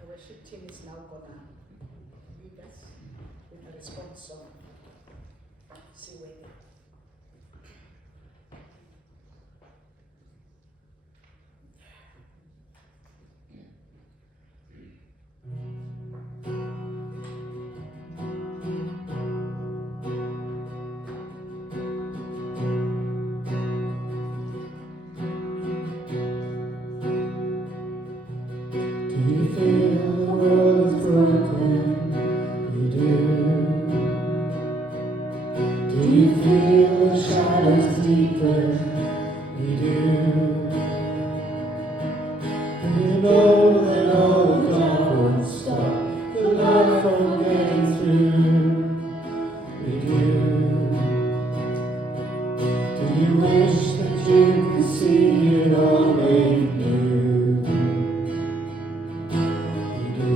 The worship team is now gonna lead us with a response song. See where they are. Do you feel the world is broken? you wish that you could see it all made new. You do.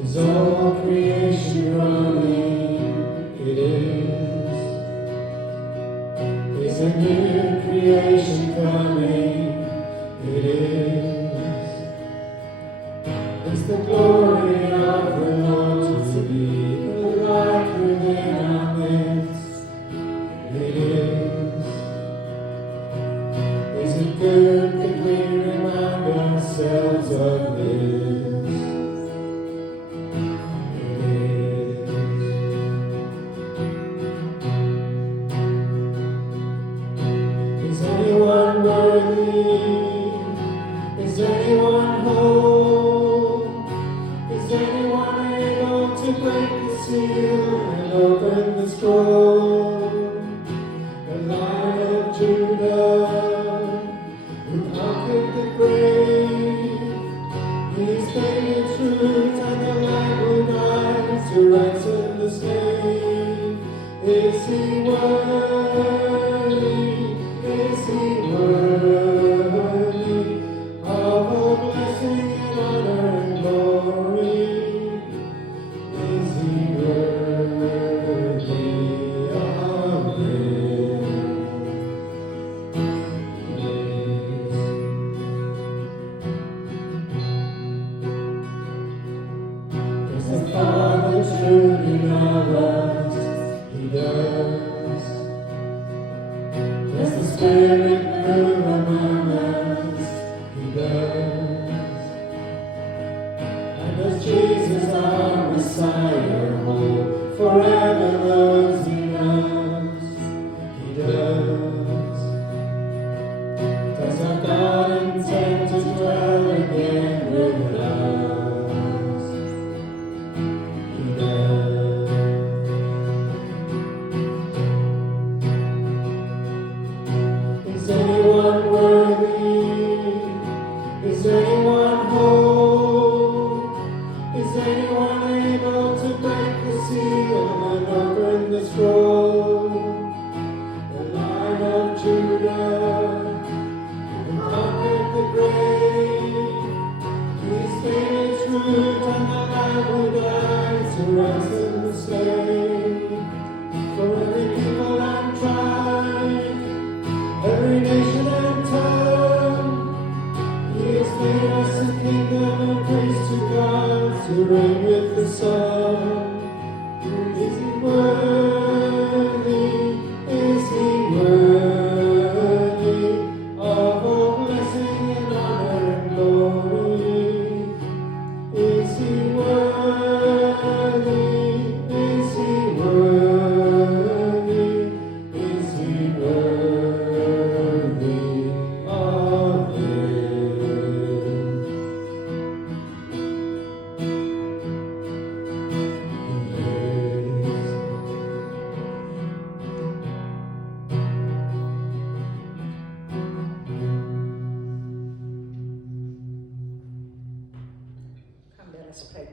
Is all creation running? It is. Is a new creation coming? It is. Is the glory of the Lord to be the light within our midst? It is. Is it good that we remind ourselves of this? Is anyone worthy? Is anyone whole? Is anyone able to break the seal and open the scroll? The Lion of Judah, who conquered the grave, He is faithful truth and the Lamb who died to ransom the slave. Is He worthy? Is He worthy of all blessing and honor and glory? Is He worthy of it? Yes. Does the Father truly love us? He does. Does the Spirit move among us? He does. And does Jesus our Messiah hold forever those He loves? He does. Does our God intend to dwell again with us? He does. Is anyone worthy? Is anyone whole? Is anyone able to break the seal and open the scroll? The Lion of Judah, who conquered the grave, He is faithful truth and the Lamb who died to ransom the slave. For every people and tribe, every nation and tongue, He has made us a kingdom and praise to God to reign with the Son. Is He worthy? Is He worthy of all blessing and honor and glory? Is He worthy? Is He worthy? Is He worthy of it? Come, let us pray.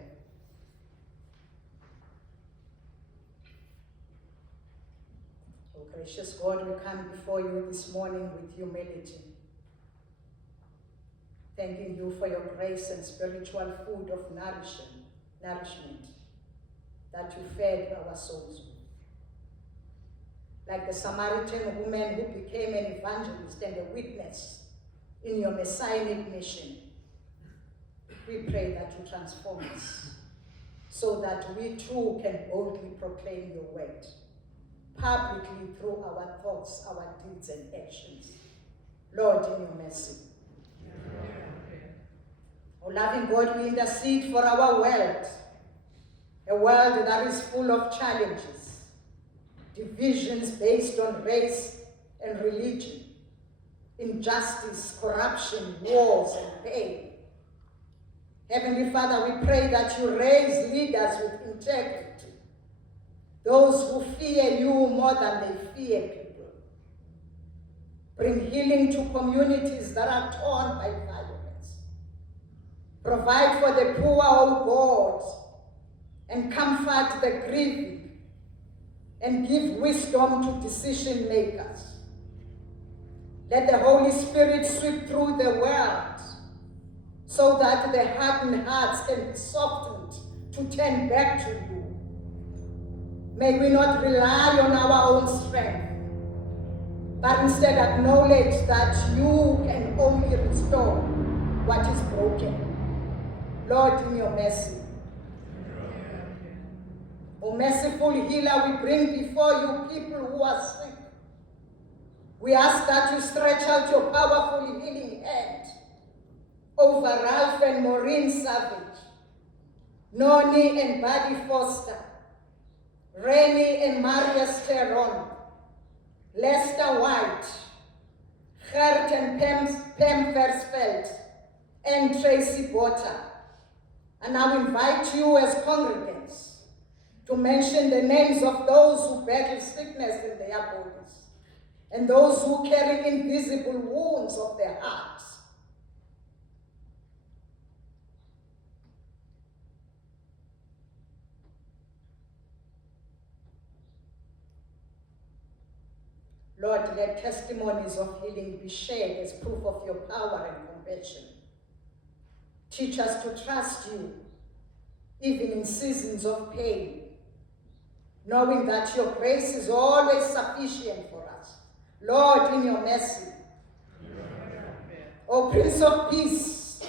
Oh, gracious God, we come before you this morning with humility, thanking you for your grace and spiritual food of nourishment that you fed our souls with. Like the Samaritan woman who became an evangelist and a witness in your messianic mission, we pray that you transform us so that we too can boldly proclaim your word publicly through our thoughts, our deeds, and actions. Lord, in your mercy. Oh, loving God, we intercede for our world, a world that is full of challenges, divisions based on race and religion, injustice, corruption, wars, and pain. Heavenly Father, we pray that you raise leaders with integrity, those who fear you more than they fear people. Bring healing to communities that are torn by violence. Provide for the poor, O God, and comfort the grieving and give wisdom to decision makers. Let the Holy Spirit sweep through the world so that the hardened hearts can be softened to turn back to you. May we not rely on our own strength, but instead acknowledge that you can only restore what is broken. Lord, in your mercy. O merciful healer, we bring before you people who are sick. We ask that you stretch out your powerful healing hand over Ralph and Maureen Savage, Noni and Buddy Foster, Rennie and Marius Teron, Lester White, Gert and Pam Versfeld, and Tracy Botta. And I invite you as congregants to mention the names of those who battle sickness in their bodies and those who carry invisible wounds of their hearts. Lord, let testimonies of healing be shared as proof of your power and compassion. Teach us to trust you, even in seasons of pain, knowing that your grace is always sufficient for us. Lord, in your mercy. O Prince of Peace,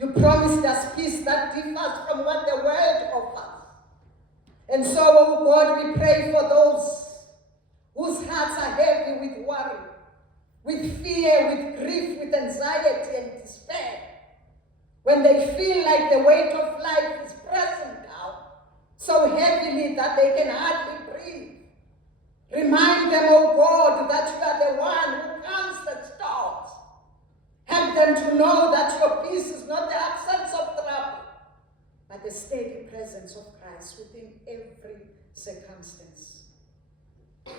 you promised us peace that differs from what the world offers. And so, O God, we pray for those whose hearts are heavy with worry, with fear, with grief, with anxiety and despair. When they feel like the weight of life is pressing down so heavily that they can hardly breathe. Remind them, O God, that you are the one who calms the storms. Help them to know that your peace is not the absence of trouble, but the steady presence of Christ within every circumstance.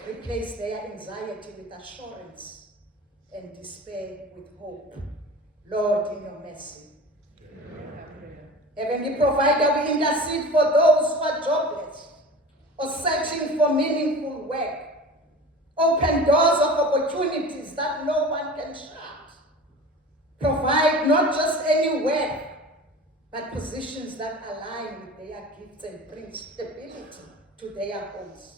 Replace their anxiety with assurance and despair with hope. Lord, in your mercy. Heavenly Provider, we intercede for those who are jobless or searching for meaningful work. Open doors of opportunities that no one can shut. Provide not just any work, but positions that align with their gifts and bring stability to their homes.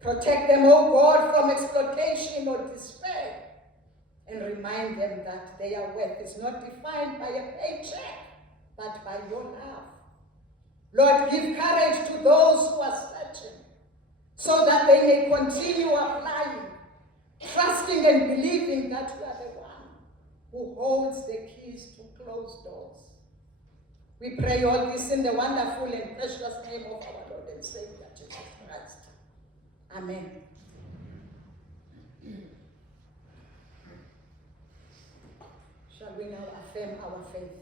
Protect them, O God, from exploitation or despair, and remind them that their worth is not defined by a paycheck, but by your love. Lord, give courage to those who are searching, so that they may continue applying, trusting and believing that you are the one who holds the keys to closed doors. We pray all this in the wonderful and precious name of our Lord and Savior, Jesus Christ. Amen. Shall we now affirm our faith?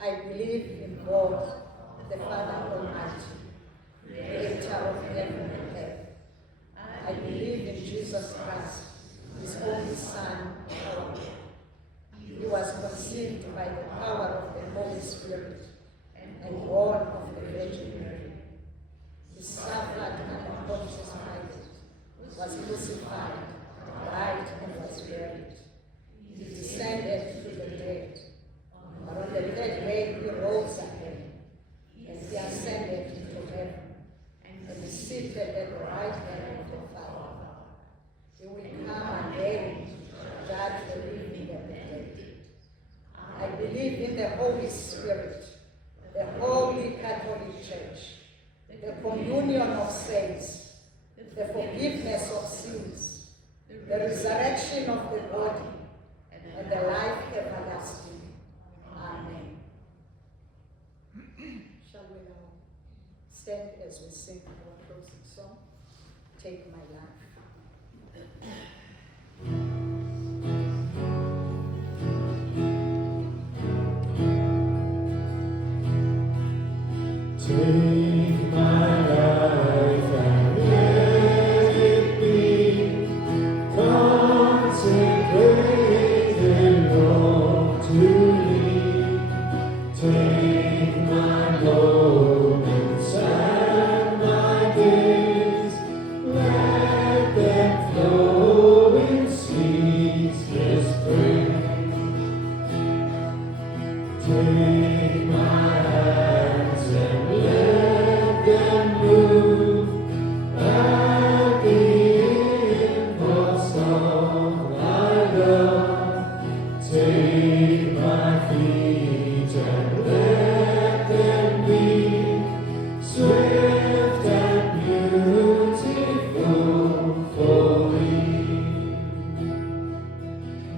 I believe in God, the Father Almighty, creator of heaven and earth. I believe in Jesus Christ, his only Son, our Lord. He was conceived by the power of the Holy Spirit and born of the Virgin Mary. He suffered under Pontius Pilate, was crucified, died, and was buried. He descended to the dead. But on the third day he rose again, and he ascended into heaven, and is seated at the right hand of the Father. He will come again to judge the living and the dead. I believe in the Holy Spirit, the Holy Catholic Church, the communion of saints, the forgiveness of sins, the resurrection of the body, and the life everlasting. Amen. Shall we now stand as we sing our closing song, Take My Life? Take my life and let it be consecrated, Lord, to Thee. Take my moments and my days, let them flow in ceaseless praise. Take my hands and let them move at the impulse of thy love. Take my feet and let them be swift and beautiful for me.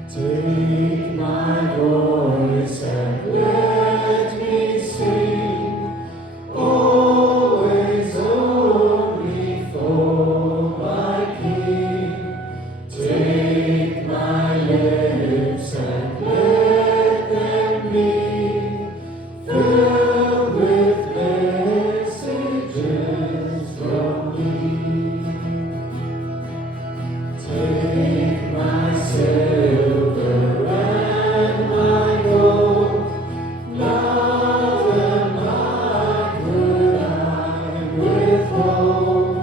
Take my voice and let me sing, always only for my King. Take my lips and let them be filled with messages from thee. Take my silver and my gold, not a mite would I withhold.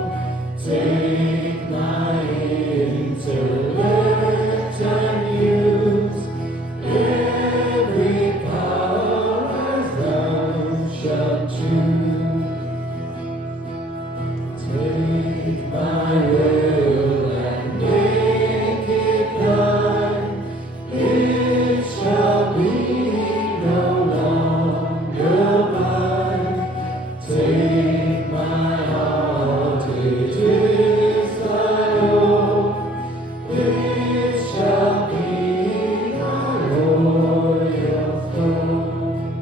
Take my intellect and use every power as thou shalt choose. Take my will and make it thine. It shall be no longer mine. Take my heart, it is thy own. It shall be thy royal throne.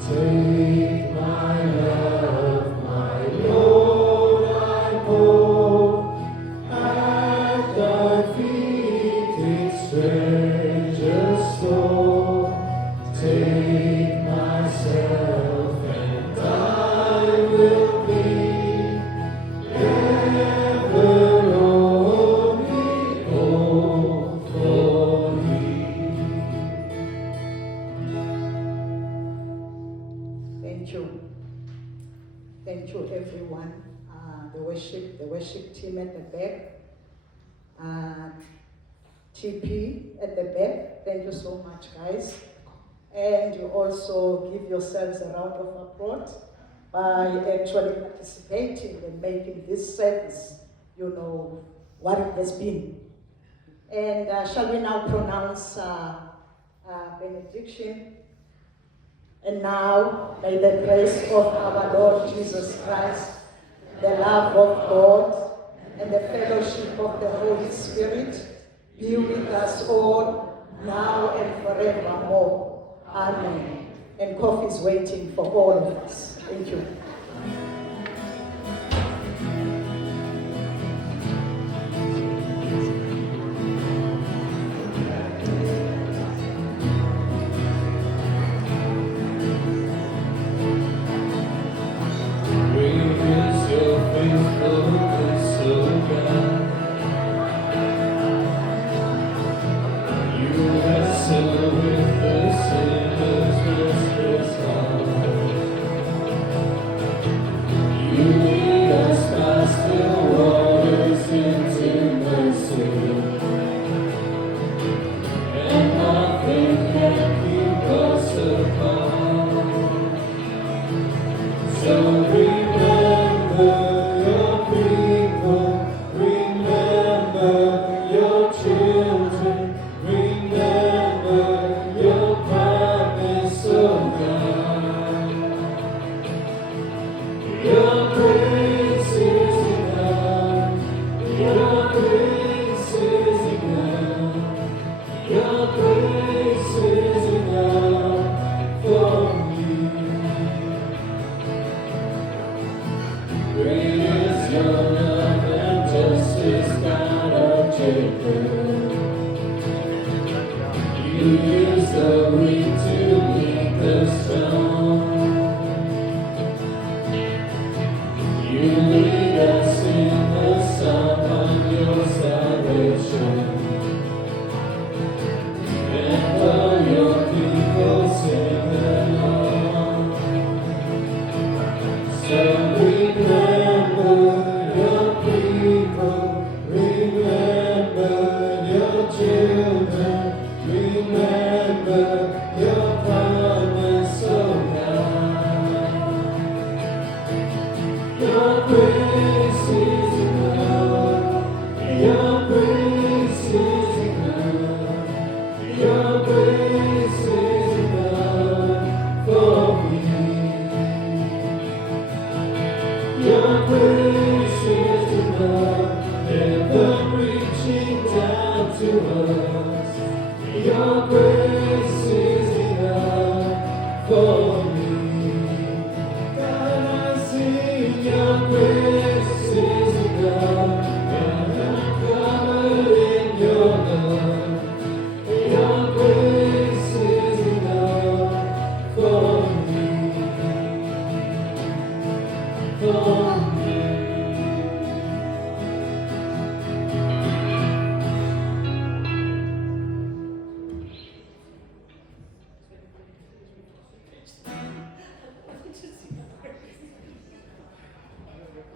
Take my love, my Lord, I pour at thy feet its treasure store. Take myself and I will be ever only all for thee. Thank you. Thank you, everyone. The worship team at the back. TP at the back. Thank you so much, guys. And you also give yourselves a round of applause by actually participating and making this service, what it has been. And shall we now pronounce benediction? And now, may the grace of our Lord Jesus Christ, the love of God, and the fellowship of the Holy Spirit be with us all, now and forevermore. Amen. And coffee is waiting for all of us. Thank you. With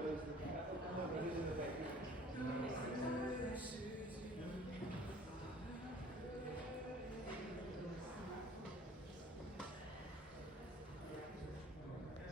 Praise the Lord.